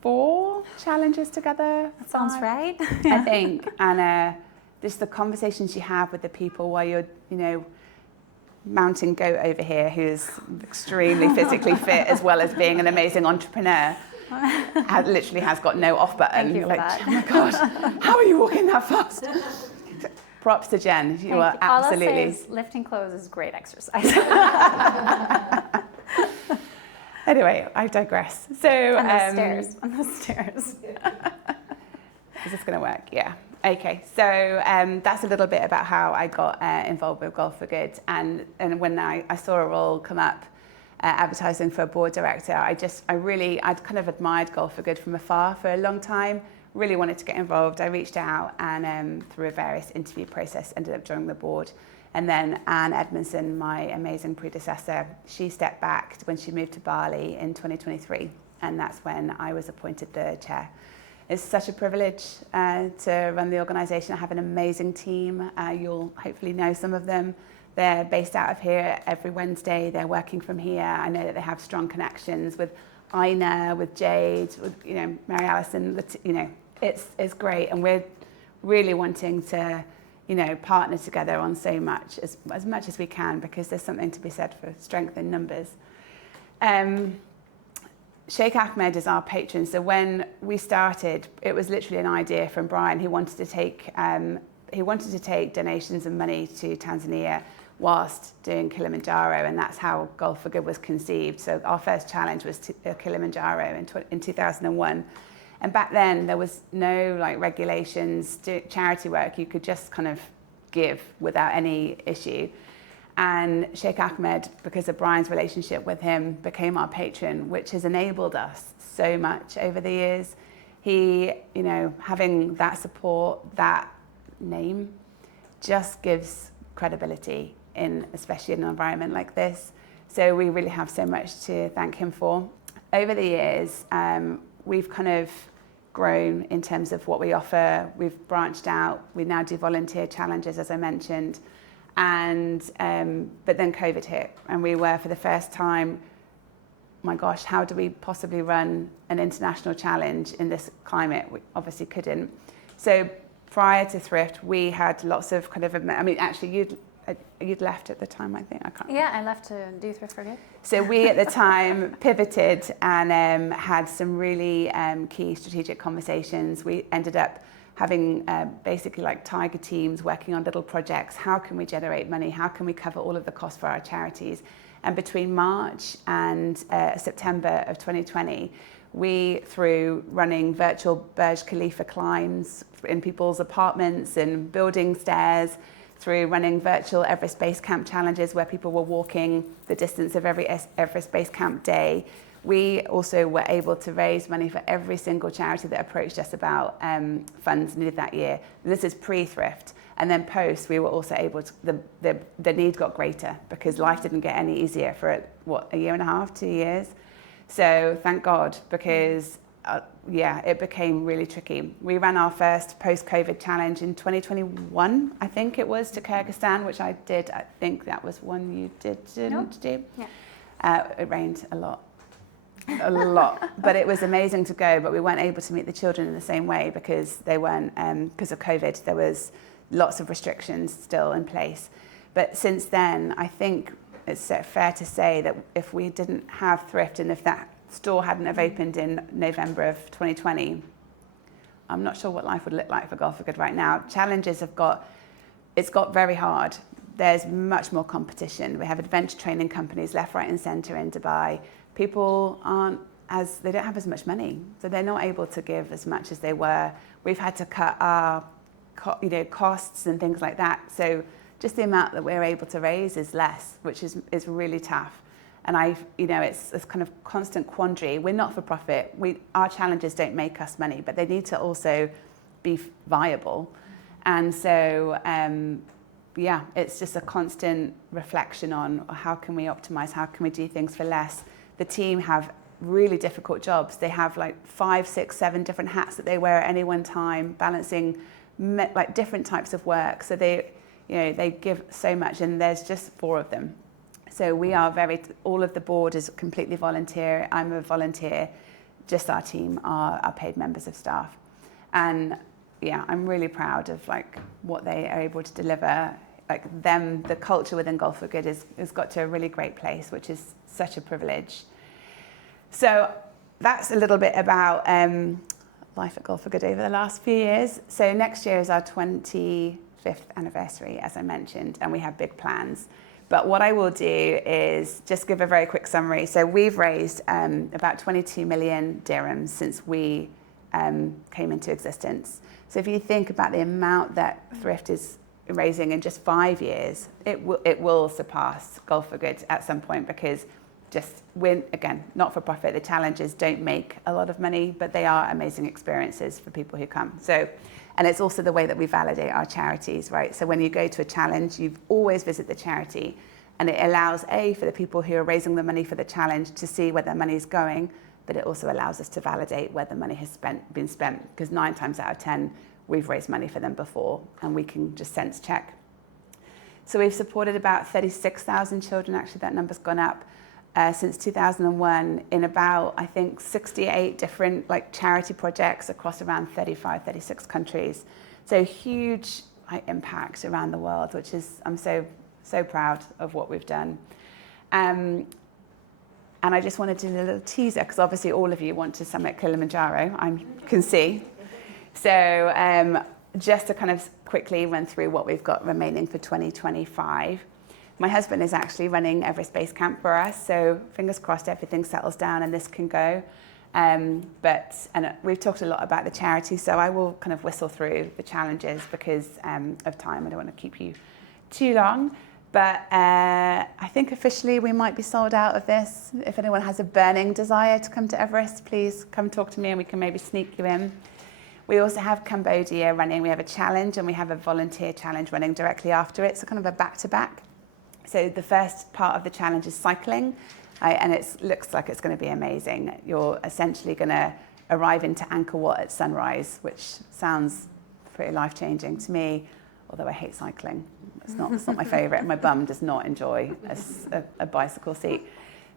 4 challenges together. That sounds right. I think. And just the conversations you have with the people while you're, mountain goat over here, who's extremely physically fit as well as being an amazing entrepreneur, literally has got no off button. Thank you for that. that. Oh my God, how are you walking that fast? Props to Jen. You are absolutely. All I'll say is lifting clothes is great exercise. Anyway, I digress. So On the stairs. Is this going to work? Yeah. Okay. So that's a little bit about how I got involved with Golf for Good. And when I saw a role come up advertising for a board director, I'd kind of admired Golf for Good from afar for a long time. Really wanted to get involved. I reached out and through a various interview process ended up joining the board. And then Anne Edmondson, my amazing predecessor, she stepped back when she moved to Bali in 2023. And that's when I was appointed the chair. It's such a privilege to run the organisation. I have an amazing team. You'll hopefully know some of them. They're based out of here every Wednesday. They're working from here. I know that they have strong connections with Ina, with Jade, with Mary Allison. It's great, and we're really wanting to partner together on so much, as much as we can, because there's something to be said for strength in numbers. Sheikh Ahmed is our patron. So when we started, it was literally an idea from Brian. He wanted to take donations and money to Tanzania whilst doing Kilimanjaro, and that's how Golf for Good was conceived. So our first challenge was Kilimanjaro in 2001. And back then there was no like regulations, charity work, you could just kind of give without any issue. And Sheikh Ahmed, because of Brian's relationship with him, became our patron, which has enabled us so much over the years. He, you know, having that support, that name, just gives credibility especially in an environment like this. So we really have so much to thank him for. Over the years, we've kind of grown in terms of what we offer. We've branched out. We now do volunteer challenges, as I mentioned. And but then COVID hit, and we were, for the first time, my gosh, how do we possibly run an international challenge in this climate? We obviously couldn't. So prior to Thrift, we had lots of kind of, I mean, actually you'd left at the time, I think. I can't. Yeah, I left to do Thrift for Good. So we at the time pivoted and had some really key strategic conversations. We ended up having basically like tiger teams working on little projects. How can we generate money? How can we cover all of the costs for our charities? And between March and September of 2020, we, through running virtual Burj Khalifa climbs in people's apartments and building stairs, through running virtual Everest Base Camp challenges where people were walking the distance of every Everest Base Camp day, we also were able to raise money for every single charity that approached us about funds needed that year. And this is pre-Thrift. And then post, we were also able to, the need got greater because life didn't get any easier for, a year and a half, 2 years. So thank God, because it became really tricky. We ran our first post-COVID challenge in 2021, I think it was, to Kyrgyzstan, which I did. I think that was one you didn't do. Yeah. It rained a lot. But it was amazing to go, but we weren't able to meet the children in the same way because they weren't, because of COVID, there was lots of restrictions still in place. But since then, I think it's fair to say that if we didn't have Thrift and if that store hadn't have opened in November of 2020, I'm not sure what life would look like for Golf for Good right now. Challenges it's got very hard. There's much more competition. We have adventure training companies left, right and centre in Dubai. People they don't have as much money, so they're not able to give as much as they were. We've had to cut our costs and things like that. So just the amount that we're able to raise is less, which is really tough. And it's kind of constant quandary. We're not for profit. Our challenges don't make us money, but they need to also be viable. And so, it's just a constant reflection on how can we optimize, how can we do things for less. The team have really difficult jobs. They have like 5, 6, 7 different hats that they wear at any one time, balancing like different types of work. So they give so much, and there's just 4 of them. So we are all of the board is completely volunteer. I'm a volunteer. Just our team are paid members of staff. And I'm really proud of like what they are able to deliver. Like the culture within Golf for Good has got to a really great place, which is such a privilege. So that's a little bit about life at Golf for Good over the last few years. So next year is our 25th anniversary, as I mentioned, and we have big plans. But what I will do is just give a very quick summary. So we've raised about 22 million dirhams since we came into existence. So if you think about the amount that Thrift is raising in just 5 years, it will surpass Golf for Good at some point, because we're, again, not for profit. The challenges don't make a lot of money, but they are amazing experiences for people who come. And it's also the way that we validate our charities, right? So when you go to a challenge, you always visit the charity, and it allows, for the people who are raising the money for the challenge to see where their money is going, but it also allows us to validate where the money has been spent, because 9 times out of 10, we've raised money for them before, and we can just sense check. So we've supported about 36,000 children, actually that number's gone up, since 2001 in about, I think, 68 different charity projects across around 35, 36 countries. So huge impact around the world, which is, I'm so proud of what we've done. And I just wanted to do a little teaser, because obviously all of you want to summit Kilimanjaro, I can see. So just to kind of quickly run through what we've got remaining for 2025. My husband is actually running Everest Base Camp for us, so fingers crossed everything settles down and this can go. And we've talked a lot about the charity, so I will kind of whistle through the challenges because of time. I don't want to keep you too long. But I think officially we might be sold out of this. If anyone has a burning desire to come to Everest, please come talk to me and we can maybe sneak you in. We also have Cambodia running. We have a challenge and we have a volunteer challenge running directly after it, so kind of a back-to-back. So the first part of the challenge is cycling, and it looks like it's going to be amazing. You're essentially going to arrive into Angkor Wat at sunrise, which sounds pretty life-changing to me, although I hate cycling. It's not my favourite. My bum does not enjoy a bicycle seat.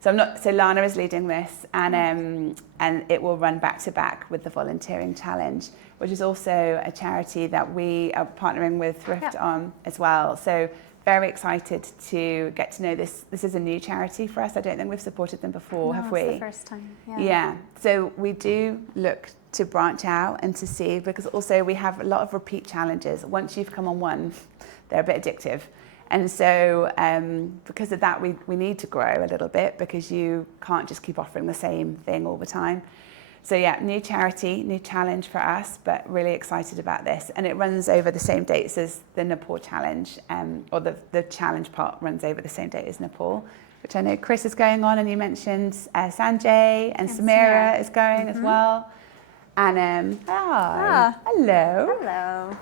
So Lana is leading this, and it will run back to back with the volunteering challenge, which is also a charity that we are partnering with Thrift on as well. So very excited to get to know this. This is a new charity for us. I don't think we've supported them before, have we? It's the first time. Yeah. So we do look to branch out and to see, because also we have a lot of repeat challenges. Once you've come on one, they're a bit addictive. And so because of that, we need to grow a little bit, because you can't just keep offering the same thing all the time. So yeah, new charity, new challenge for us, but really excited about this. And it runs over the same dates as the Nepal challenge, or the challenge part runs over the same date as Nepal, which I know Chris is going on, and you mentioned Sanjay and Samira is going as well. And hello. Hello.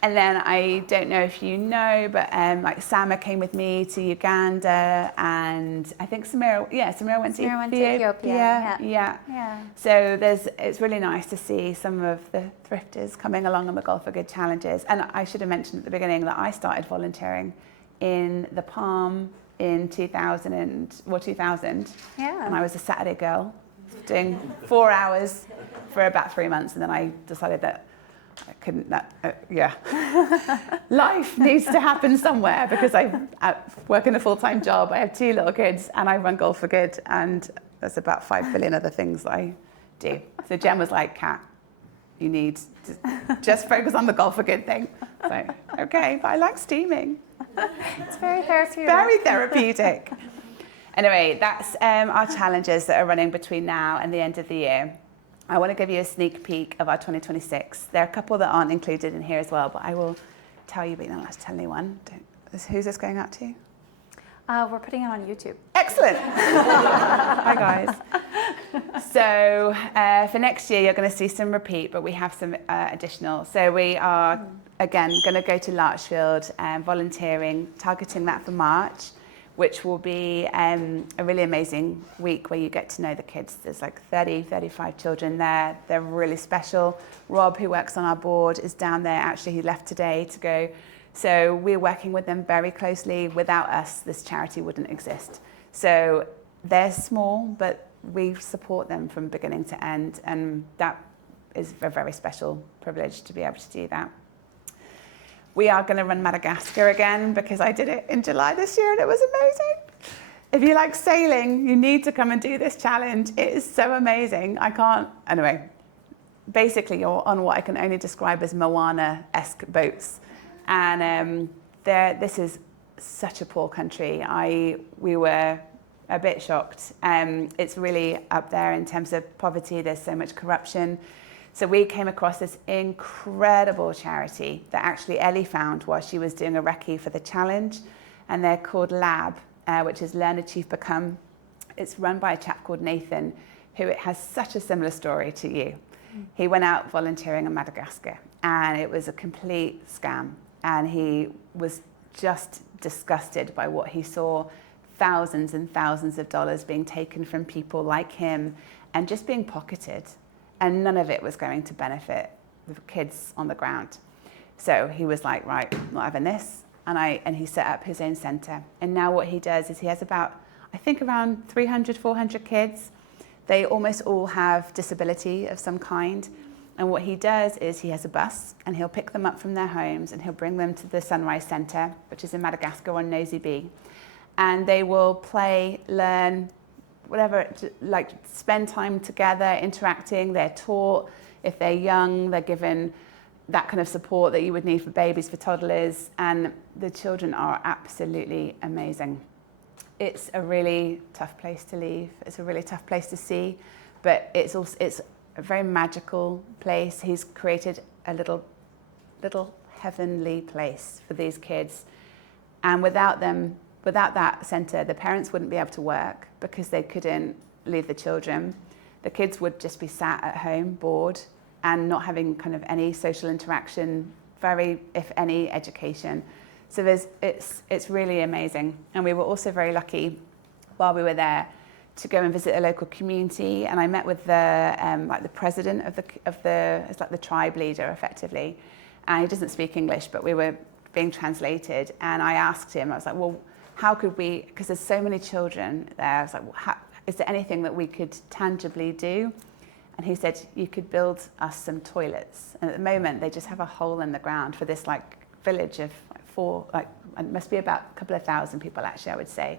And then I don't know if you know, but like Sama came with me to Uganda, and I think Samira went to Ethiopia. Yeah. So it's really nice to see some of the thrifters coming along on the Golf for Good challenges. And I should have mentioned at the beginning that I started volunteering in the Palm in 2000. Yeah. And I was a Saturday girl doing 4 hours for about 3 months, and then I decided that I couldn't, life needs to happen somewhere, because I work in a full-time job, I have 2 little kids, and I run Golf for Good, and there's about 5 billion other things I do. So Jen was like, Kat, you need to just focus on the Golf for Good thing. So, okay, but I like steaming. It's very therapeutic. Very therapeutic. Anyway, that's our challenges that are running between now and the end of the year. I want to give you a sneak peek of our 2026. There are a couple that aren't included in here as well, but I will tell you, but you don't have to tell anyone. Who's this going out to? We're putting it on YouTube. Excellent. Hi, guys. So for next year, you're going to see some repeat, but we have some additional. So we are, again, going to go to Larchfield and volunteering, targeting that for March, which will be a really amazing week where you get to know the kids. There's like 35 children there. They're really special. Rob, who works on our board, is down there. Actually, he left today to go. So we're working with them very closely. Without us, this charity wouldn't exist. So they're small, but we support them from beginning to end. And that is a very special privilege to be able to do that. We are going to run Madagascar again, because I did it in July this year and it was amazing. If you like sailing, you need to come and do this challenge. It is so amazing. Anyway, basically you're on what I can only describe as Moana-esque boats. And this is such a poor country. We were a bit shocked. It's really up there in terms of poverty. There's so much corruption. So we came across this incredible charity that actually Ellie found while she was doing a recce for the challenge. And they're called Lab, which is Learn, Achieve, Become. It's run by a chap called Nathan, who has such a similar story to you. He went out volunteering in Madagascar, and it was a complete scam. And he was just disgusted by what he saw, thousands and thousands of dollars being taken from people like him and just being pocketed. And none of it was going to benefit the kids on the ground. So he was like, right, I'm not having this. And he set up his own centre. And now what he does is he has about, I think around 300, 400 kids. They almost all have disability of some kind. And what he does is he has a bus, and he'll pick them up from their homes, and he'll bring them to the Sunrise Centre, which is in Madagascar on Nosy Be. And they will play, learn, whatever, like spend time together, interacting. They're taught. If they're young, they're given that kind of support that you would need for babies, for toddlers, and the children are absolutely amazing. It's a really tough place to leave. It's a really tough place to see, but it's a very magical place. He's created a little heavenly place for these kids, and without that centre, the parents wouldn't be able to work because they couldn't leave the children. The kids would just be sat at home, bored, and not having kind of any social interaction, very, if any, education. So it's really amazing. And we were also very lucky while we were there to go and visit a local community. And I met with the president of the it's like the tribe leader effectively. And he doesn't speak English, but we were being translated. And I asked him, I was like, well, how could we, because there's so many children there, I was like, well, is there anything that we could tangibly do? And he said, you could build us some toilets. And at the moment, they just have a hole in the ground for this like village of it must be about a couple of thousand people actually, I would say.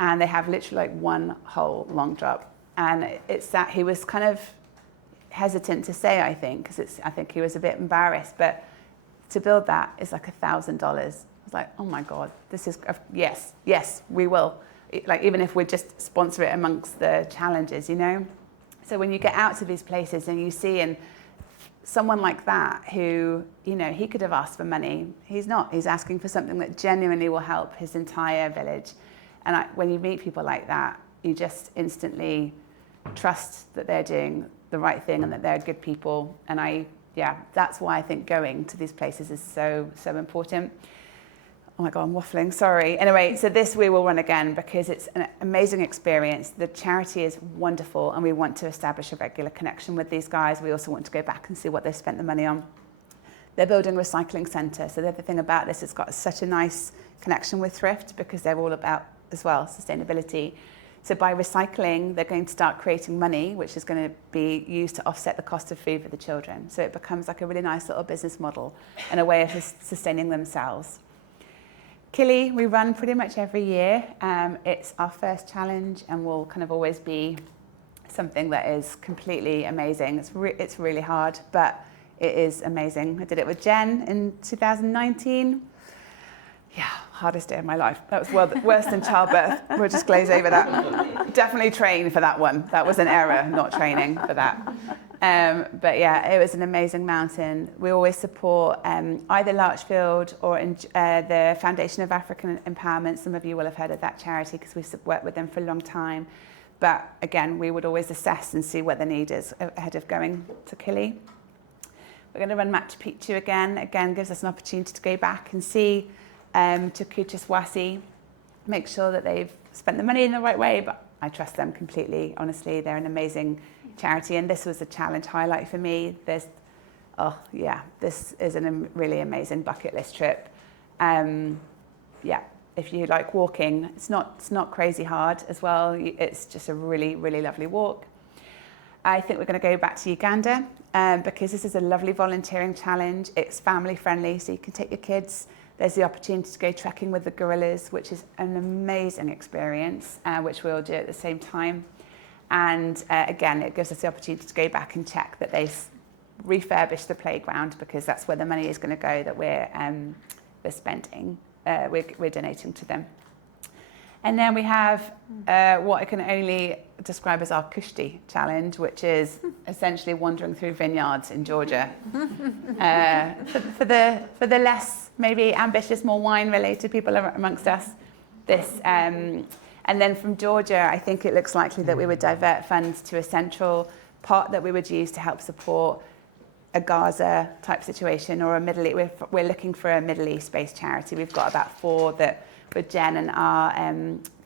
And they have literally like one hole, long drop. And it's that he was kind of hesitant to say, I think, because I think he was a bit embarrassed, but to build that is like $1,000. I was like, oh my God, this is, yes, we will. Like, even if we just sponsor it amongst the challenges, you know? So when you get out to these places and you see, and someone like that who, you know, he could have asked for money. He's not. He's asking for something that genuinely will help his entire village. And when you meet people like that, you just instantly trust that they're doing the right thing and that they're good people. And that's why I think going to these places is so, so important. Oh my God, I'm waffling, sorry. Anyway, so this we will run again because it's an amazing experience. The charity is wonderful and we want to establish a regular connection with these guys. We also want to go back and see what they've spent the money on. They're building a recycling centre. So the other thing about this, it's got such a nice connection with Thrift because they're all about, as well, sustainability. So by recycling, they're going to start creating money, which is going to be used to offset the cost of food for the children. So it becomes like a really nice little business model and a way of sustaining themselves. Killy, we run pretty much every year. It's our first challenge and will kind of always be something that is completely amazing. It's really hard, but it is amazing. I did it with Jen in 2019. Yeah, hardest day of my life. That was worse than childbirth. We'll just glaze over that. Definitely train for that one. That was an error, not training for that. But yeah, it was an amazing mountain. We always support either Larchfield or the Foundation of African Empowerment. Some of you will have heard of that charity because we've worked with them for a long time. But again, we would always assess and see what the need is ahead of going to Killy. We're going to run Machu Picchu again. Again, gives us an opportunity to go back and see to Kuchaswasi, make sure that they've spent the money in the right way, but I trust them completely. Honestly, they're an amazing charity, and this was a challenge highlight for me. This is a really amazing bucket list trip. If you like walking, it's not crazy hard as well. It's just a really, really lovely walk. I think we're going to go back to Uganda because this is a lovely volunteering challenge. It's family friendly, so you can take your kids. There's the opportunity to go trekking with the gorillas, which is an amazing experience, which we'll do at the same time. And again, it gives us the opportunity to go back and check that they've refurbished the playground because that's where the money is going to go that we're spending. We're donating to them. And then we have what I can only describe as our Kushti challenge, which is essentially wandering through vineyards in Georgia. For the less maybe ambitious, more wine-related people amongst us, and then from Georgia, I think it looks likely that we would divert funds to a central pot that we would use to help support a Gaza type situation or a Middle East. We're looking for a Middle East-based charity. We've got about 4 that with Jen and our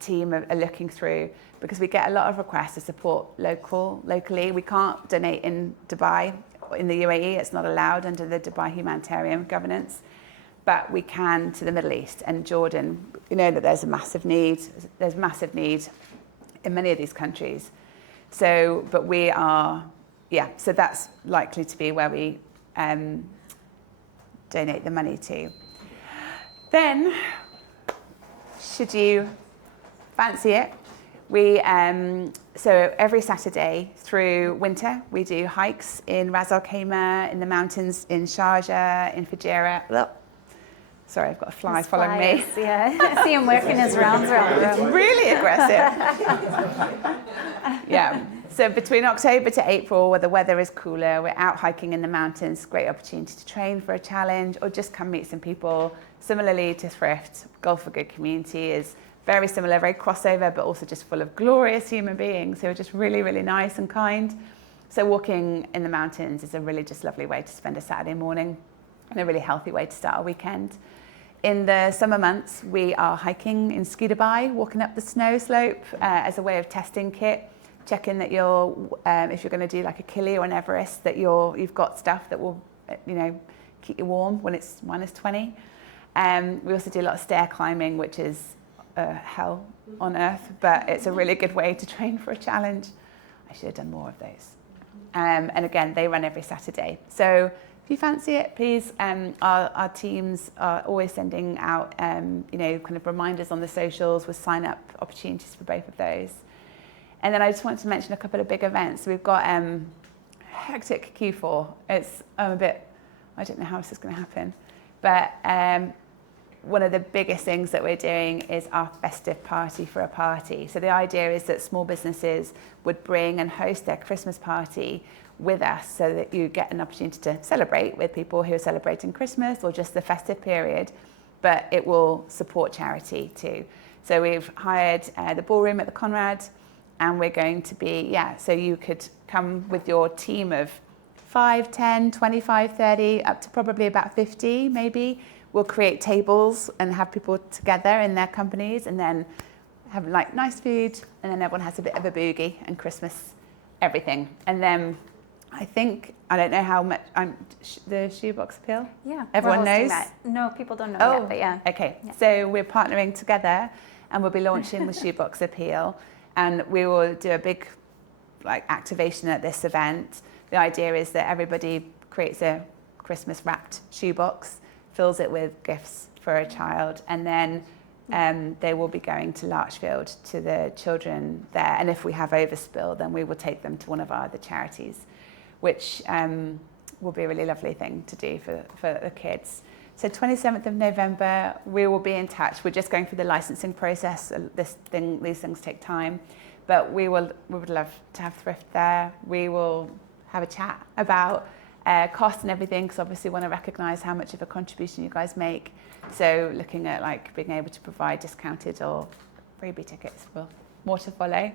team are looking through because we get a lot of requests to support locally. We can't donate in Dubai, in the UAE. It's not allowed under the Dubai humanitarian governance, but we can to the Middle East and Jordan. We know that there's massive need. There's massive need in many of these countries. So that's likely to be where we donate the money to. Then, should you fancy it, So every Saturday through winter, we do hikes in Ras Al Khaimah, in the mountains in Sharjah, in Fujairah. Oh, sorry, I've got a fly following me. Yeah, see him working his rounds around the room. Really aggressive. Yeah. So between October to April, where the weather is cooler, we're out hiking in the mountains. Great opportunity to train for a challenge or just come meet some people. Similarly to Thrift, Golf for Good community is very similar, very crossover, but also just full of glorious human beings who are just really, really nice and kind. So walking in the mountains is a really just lovely way to spend a Saturday morning and a really healthy way to start a weekend. In the summer months, we are hiking in Scudaby, walking up the snow slope as a way of testing kit, checking that if you're going to do like a Kili or an Everest, that you've got stuff that will, keep you warm when it's -20. We also do a lot of stair climbing, which is hell on earth, but it's a really good way to train for a challenge. I should have done more of those. And again, they run every Saturday. So if you fancy it, please, our teams are always sending out, kind of reminders on the socials with sign-up opportunities for both of those. And then I just want to mention a couple of big events. We've got hectic Q4. It's I don't know how this is going to happen, but one of the biggest things that we're doing is our festive party for a party. So the idea is that small businesses would bring and host their Christmas party with us so that you get an opportunity to celebrate with people who are celebrating Christmas or just the festive period, but it will support charity too. So we've hired the ballroom at the Conrad, and we're going to be, so you could come with your team of 5, 10, 25, 30, up to probably about 50 maybe. We'll create tables and have people together in their companies and then have like nice food, and then everyone has a bit of a boogie and Christmas everything. And then I don't know how much, the shoebox appeal? Yeah. Everyone knows? That. No, people don't know yet, but yeah. Okay, yeah. So we're partnering together and we'll be launching the shoebox appeal, and we will do a big activation at this event. The idea is that everybody creates a Christmas wrapped shoebox, fills it with gifts for a child, and then they will be going to Larchfield to the children there. And if we have overspill, then we will take them to one of our other charities, which will be a really lovely thing to do for the kids. So 27th of November, we will be in touch. We're just going through the licensing process. These things take time, but we would love to have Thrift there. We will have a chat about cost and everything, because obviously we want to recognise how much of a contribution you guys make. So looking at being able to provide discounted or freebie tickets for more to follow.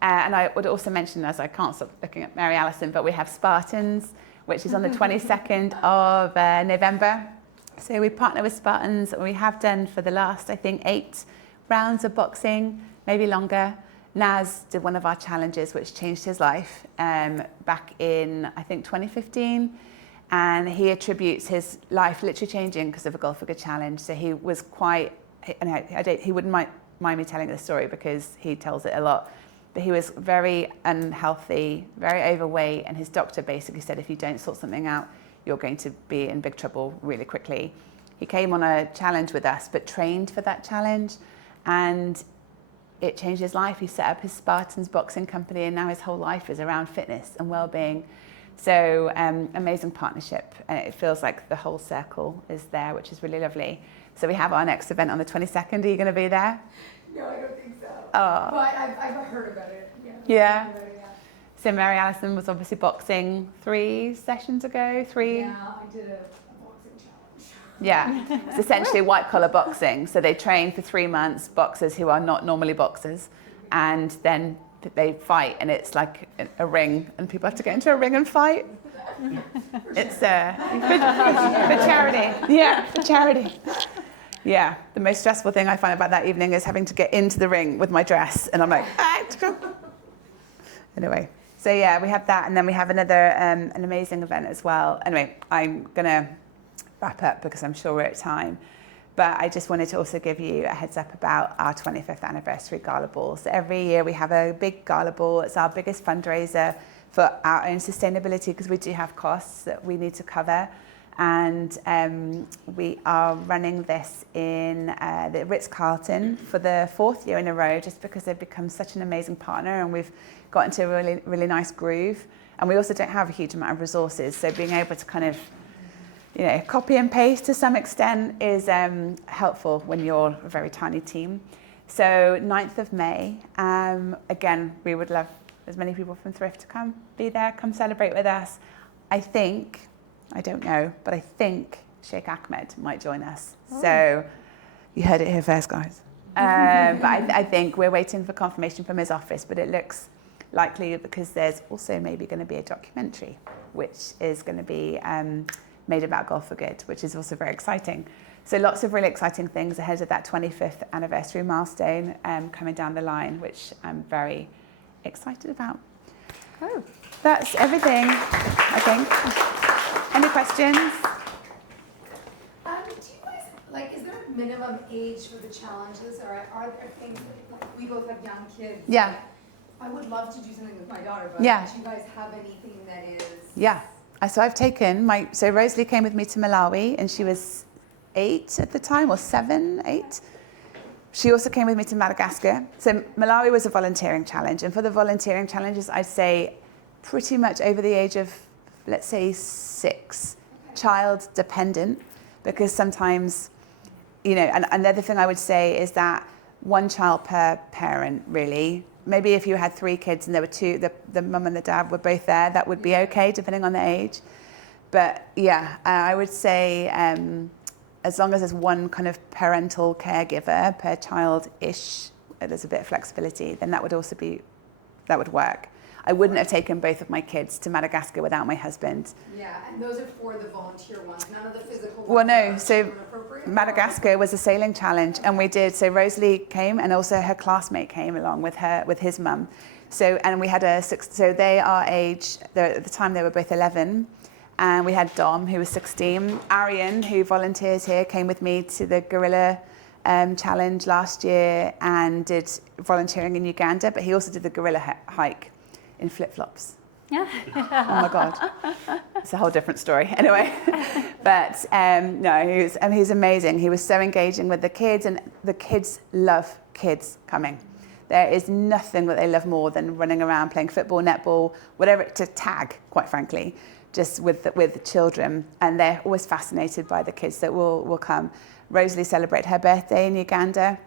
And I would also mention, as I can't stop looking at Mary Allison, but we have Spartans, which is on the 22nd of November. So we partner with Spartans, and we have done for the last, 8 rounds of boxing, maybe longer. Naz did one of our challenges, which changed his life back in, 2015. And he attributes his life literally changing because of a Golf for Good challenge. So he was quite, he wouldn't mind me telling the story because he tells it a lot. But he was very unhealthy, very overweight. And his doctor basically said, if you don't sort something out, you're going to be in big trouble really quickly. He came on a challenge with us, but trained for that challenge. And it changed his life. He set up his Spartans boxing company, and now his whole life is around fitness and well-being. So amazing partnership. And it feels like the whole circle is there, which is really lovely. So we have our next event on the 22nd. Are you going to be there? No, I don't think so. Oh. But I've heard about it. Yeah. So Mary Allison was obviously boxing 3 sessions ago. 3. Yeah, I did a boxing challenge. Yeah, it's essentially white-collar boxing. So they train for 3 months, boxers who are not normally boxers, and then they fight, and it's like a ring, and people have to get into a ring and fight. It's for charity. Yeah, for charity. Yeah, the most stressful thing I find about that evening is having to get into the ring with my dress, and I'm like, Anyway, so yeah, we have that, and then we have another an amazing event as well. Anyway, I'm gonna wrap up because I'm sure we're at time. But I just wanted to also give you a heads up about our 25th anniversary gala ball. So every year we have a big gala ball. It's our biggest fundraiser for our own sustainability, because we do have costs that we need to cover. And we are running this in the Ritz-Carlton for the 4th year in a row, just because they've become such an amazing partner and we've got into a really, really nice groove. And we also don't have a huge amount of resources, so being able to kind of, you know, copy and paste to some extent is helpful when you're a very tiny team. So 9th of May, again, we would love as many people from Thrift to come be there, come celebrate with us. I don't know, but I think Sheikh Ahmed might join us. Oh. So you heard it here first, guys. But I think we're waiting for confirmation from his office, but it looks likely because there's also maybe going to be a documentary, which is going to be made about Golf for Good, which is also very exciting. So lots of really exciting things ahead of that 25th anniversary milestone coming down the line, which I'm very excited about. Oh, that's everything, I think. Any questions? Do you guys, like, is there a minimum age for the challenges, or are there things that, like, we both have young kids? Yeah. I would love to do something with my daughter, but yeah. Do you guys have anything that is? Yeah. So I've taken so Rosalie came with me to Malawi, and she was 8 at the time, or 7, 8. She also came with me to Madagascar. So Malawi was a volunteering challenge, and for the volunteering challenges, I'd say pretty much over the age of, let's say 6, child dependent, because sometimes, you know, and the other thing I would say is that 1 child per parent, really. Maybe if you had 3 kids and there were 2, the mum and the dad were both there, that would be okay, depending on the age. But yeah, I would say as long as there's 1 kind of parental caregiver per child-ish, there's a bit of flexibility, then that would would work. I wouldn't have taken both of my kids to Madagascar without my husband. Yeah, and those are for the volunteer ones, none of the physical ones. Well, no, so Madagascar was a sailing challenge, and we did. So Rosalie came, and also her classmate came along with his mum. So, and we had so they are at the time they were both 11, and we had Dom, who was 16. Arian, who volunteers here, came with me to the gorilla challenge last year and did volunteering in Uganda, but he also did the gorilla hike in flip-flops. Yeah. Oh my God. It's a whole different story. Anyway, but no, he's amazing. He was so engaging with the kids, and the kids love kids coming. There is nothing that they love more than running around playing football, netball, whatever, to tag, quite frankly, just with the children. And they're always fascinated by the kids that will come. Rosalie celebrated her birthday in Uganda.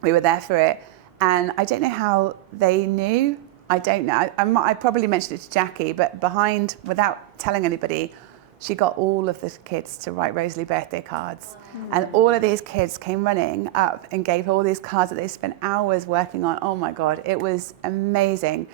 We were there for it. And I don't know how they knew. I don't know. I probably mentioned it to Jackie, but without telling anybody, she got all of the kids to write Rosalie birthday cards. And all of these kids came running up and gave her all these cards that they spent hours working on. Oh my God, it was amazing.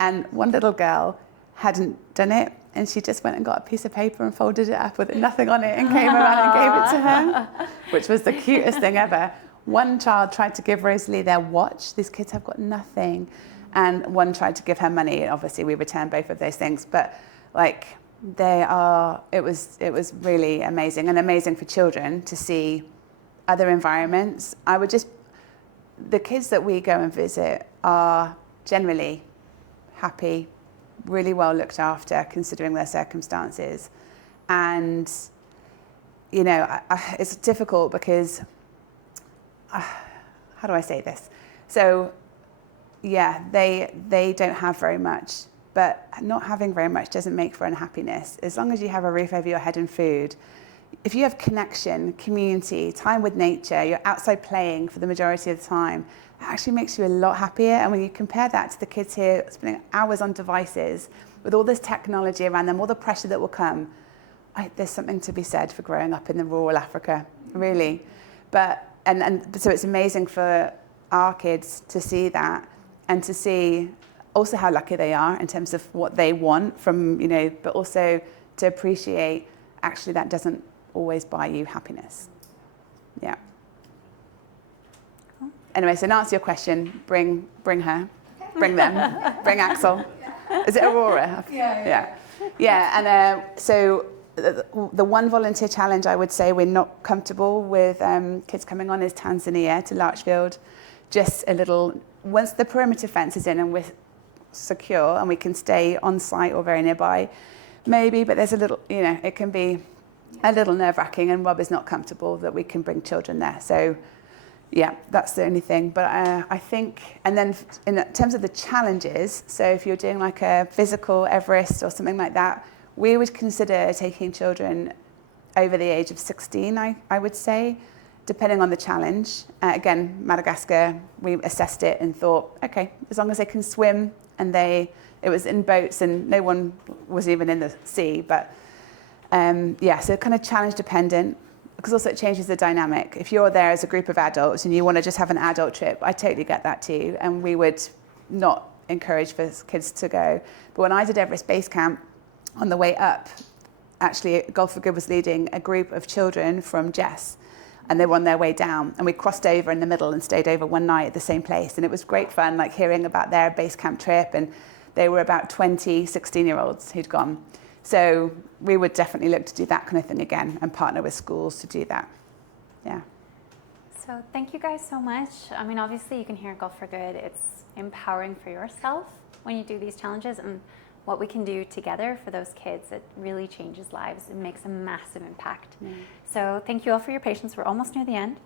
And one little girl hadn't done it, and she just went and got a piece of paper and folded it up with nothing on it and came around and gave it to her, which was the cutest thing ever. One child tried to give Rosalie their watch. These kids have got nothing. And one tried to give her money, and obviously we returned both of those things. But like, it was really amazing, and amazing for children to see other environments. The kids that we go and visit are generally happy, really well looked after, considering their circumstances. And, you know, it's difficult because, how do I say this? So, yeah, they don't have very much, but not having very much doesn't make for unhappiness. As long as you have a roof over your head and food, if you have connection, community, time with nature, you're outside playing for the majority of the time, it actually makes you a lot happier. And when you compare that to the kids here spending hours on devices with all this technology around them, all the pressure that will come, there's something to be said for growing up in the rural Africa, really. But and so it's amazing for our kids to see that, and to see also how lucky they are in terms of what they want from, you know, but also to appreciate actually that doesn't always buy you happiness. Yeah. Cool. Anyway, so to answer your question, bring her, bring them, bring Axel. Is it Aurora? Yeah. And so the one volunteer challenge I would say we're not comfortable with kids coming on is Tanzania to Larchfield. Just a little, once the perimeter fence is in and we're secure and we can stay on site or very nearby, maybe, but there's a little, you know, it can be a little nerve-wracking, and Rob is not comfortable that we can bring children there. So yeah, that's the only thing. But I think, and then in terms of the challenges, so if you're doing like a physical Everest or something like that, we would consider taking children over the age of 16, I would say, depending on the challenge. Again, Madagascar, we assessed it and thought, okay, as long as they can swim, and it was in boats and no one was even in the sea. But yeah, so kind of challenge dependent, because also it changes the dynamic. If you're there as a group of adults and you want to just have an adult trip, I totally get that too. And we would not encourage for kids to go. But when I did Everest Base Camp, on the way up, actually Golf for Good was leading a group of children from Jess, and they were on their way down, and we crossed over in the middle and stayed over one night at the same place. And it was great fun, like hearing about their base camp trip, and they were about 20 16-year-olds who'd gone. So we would definitely look to do that kind of thing again and partner with schools to do that. Yeah. So thank you guys so much. I mean, obviously you can hear Golf for Good. It's empowering for yourself when you do these challenges, and what we can do together for those kids, it really changes lives. It makes a massive impact. So thank you all for your patience. We're almost near the end.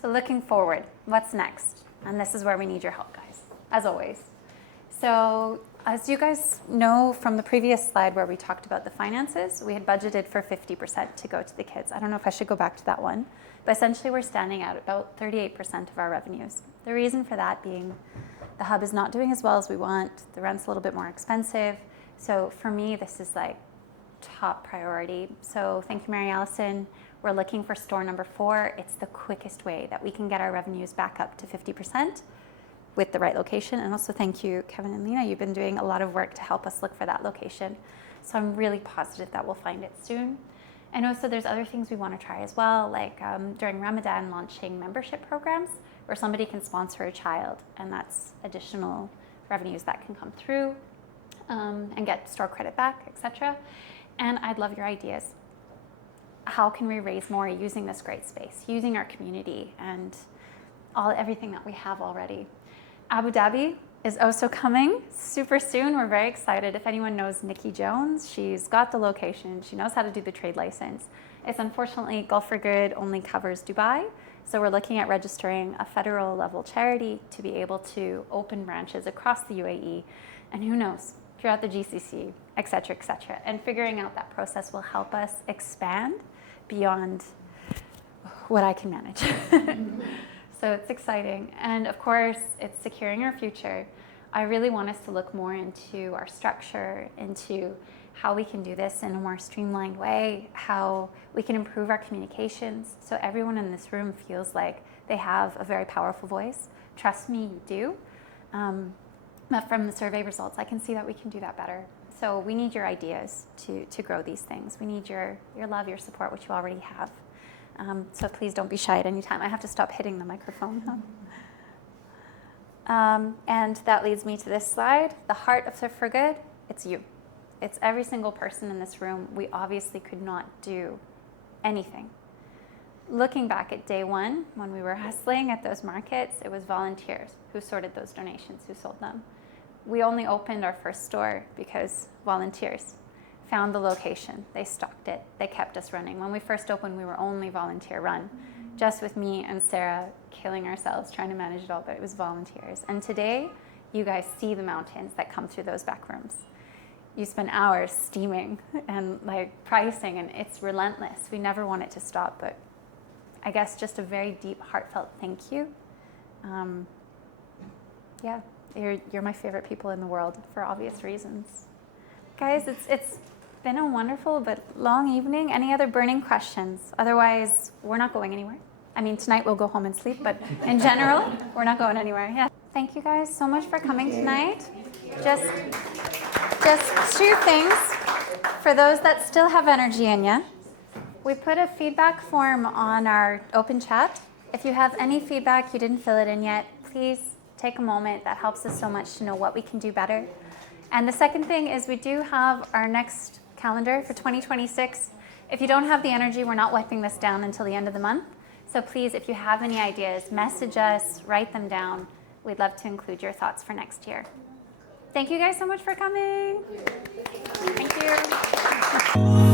So looking forward, what's next? And this is where we need your help, guys, as always. So as you guys know from the previous slide where we talked about the finances, we had budgeted for 50% to go to the kids. I don't know if I should go back to that one, but essentially we're standing at about 38% of our revenues. The reason for that being the hub is not doing as well as we want. The rent's a little bit more expensive. So for me, this is like top priority. So thank you, Mary Allison. We're looking for store number 4. It's the quickest way that we can get our revenues back up to 50% with the right location. And also thank you, Kevin and Lena. You've been doing a lot of work to help us look for that location. So I'm really positive that we'll find it soon. And also there's other things we want to try as well, like during Ramadan, launching membership programs where somebody can sponsor a child, and that's additional revenues that can come through, and get store credit back, etc. And I'd love your ideas. How can we raise more using this great space, using our community and everything that we have already? Abu Dhabi is also coming super soon. We're very excited. If anyone knows Nikki Jones, she's got the location. She knows how to do the trade license. It's unfortunately Golf for Good only covers Dubai. So we're looking at registering a federal level charity to be able to open branches across the UAE, and who knows, throughout the GCC, et cetera, et cetera. And figuring out that process will help us expand beyond what I can manage. So it's exciting. And of course, it's securing our future. I really want us to look more into our structure, into how we can do this in a more streamlined way, how we can improve our communications so everyone in this room feels like they have a very powerful voice. Trust me, you do. But from the survey results, I can see that we can do that better. So we need your ideas to grow these things. We need your love, your support, which you already have. So please don't be shy at any time. I have to stop hitting the microphone. And that leads me to this slide. The heart of Thrift for Good, it's you. It's every single person in this room. We obviously could not do anything. Looking back at day one, when we were hustling at those markets, it was volunteers who sorted those donations, who sold them. We only opened our first store because volunteers found the location. They stocked it. They kept us running. When we first opened, we were only volunteer run, just with me and Sarah killing ourselves trying to manage it all, but it was volunteers. And today, you guys see the mountains that come through those back rooms. You spend hours steaming and like pricing, and it's relentless. We never want it to stop, but I guess just a very deep, heartfelt thank you. Yeah, you're my favorite people in the world for obvious reasons. Guys, it's been a wonderful but long evening. Any other burning questions? Otherwise, we're not going anywhere. I mean, tonight we'll go home and sleep, but in general, we're not going anywhere. Yeah. Thank you guys so much for coming tonight. Just 2 things for those that still have energy in you. We put a feedback form on our open chat. If you have any feedback, you didn't fill it in yet, please take a moment. That helps us so much to know what we can do better. And the second thing is we do have our next calendar for 2026. If you don't have the energy, we're not wiping this down until the end of the month. So please, if you have any ideas, message us, write them down. We'd love to include your thoughts for next year. Thank you guys so much for coming. Thank you.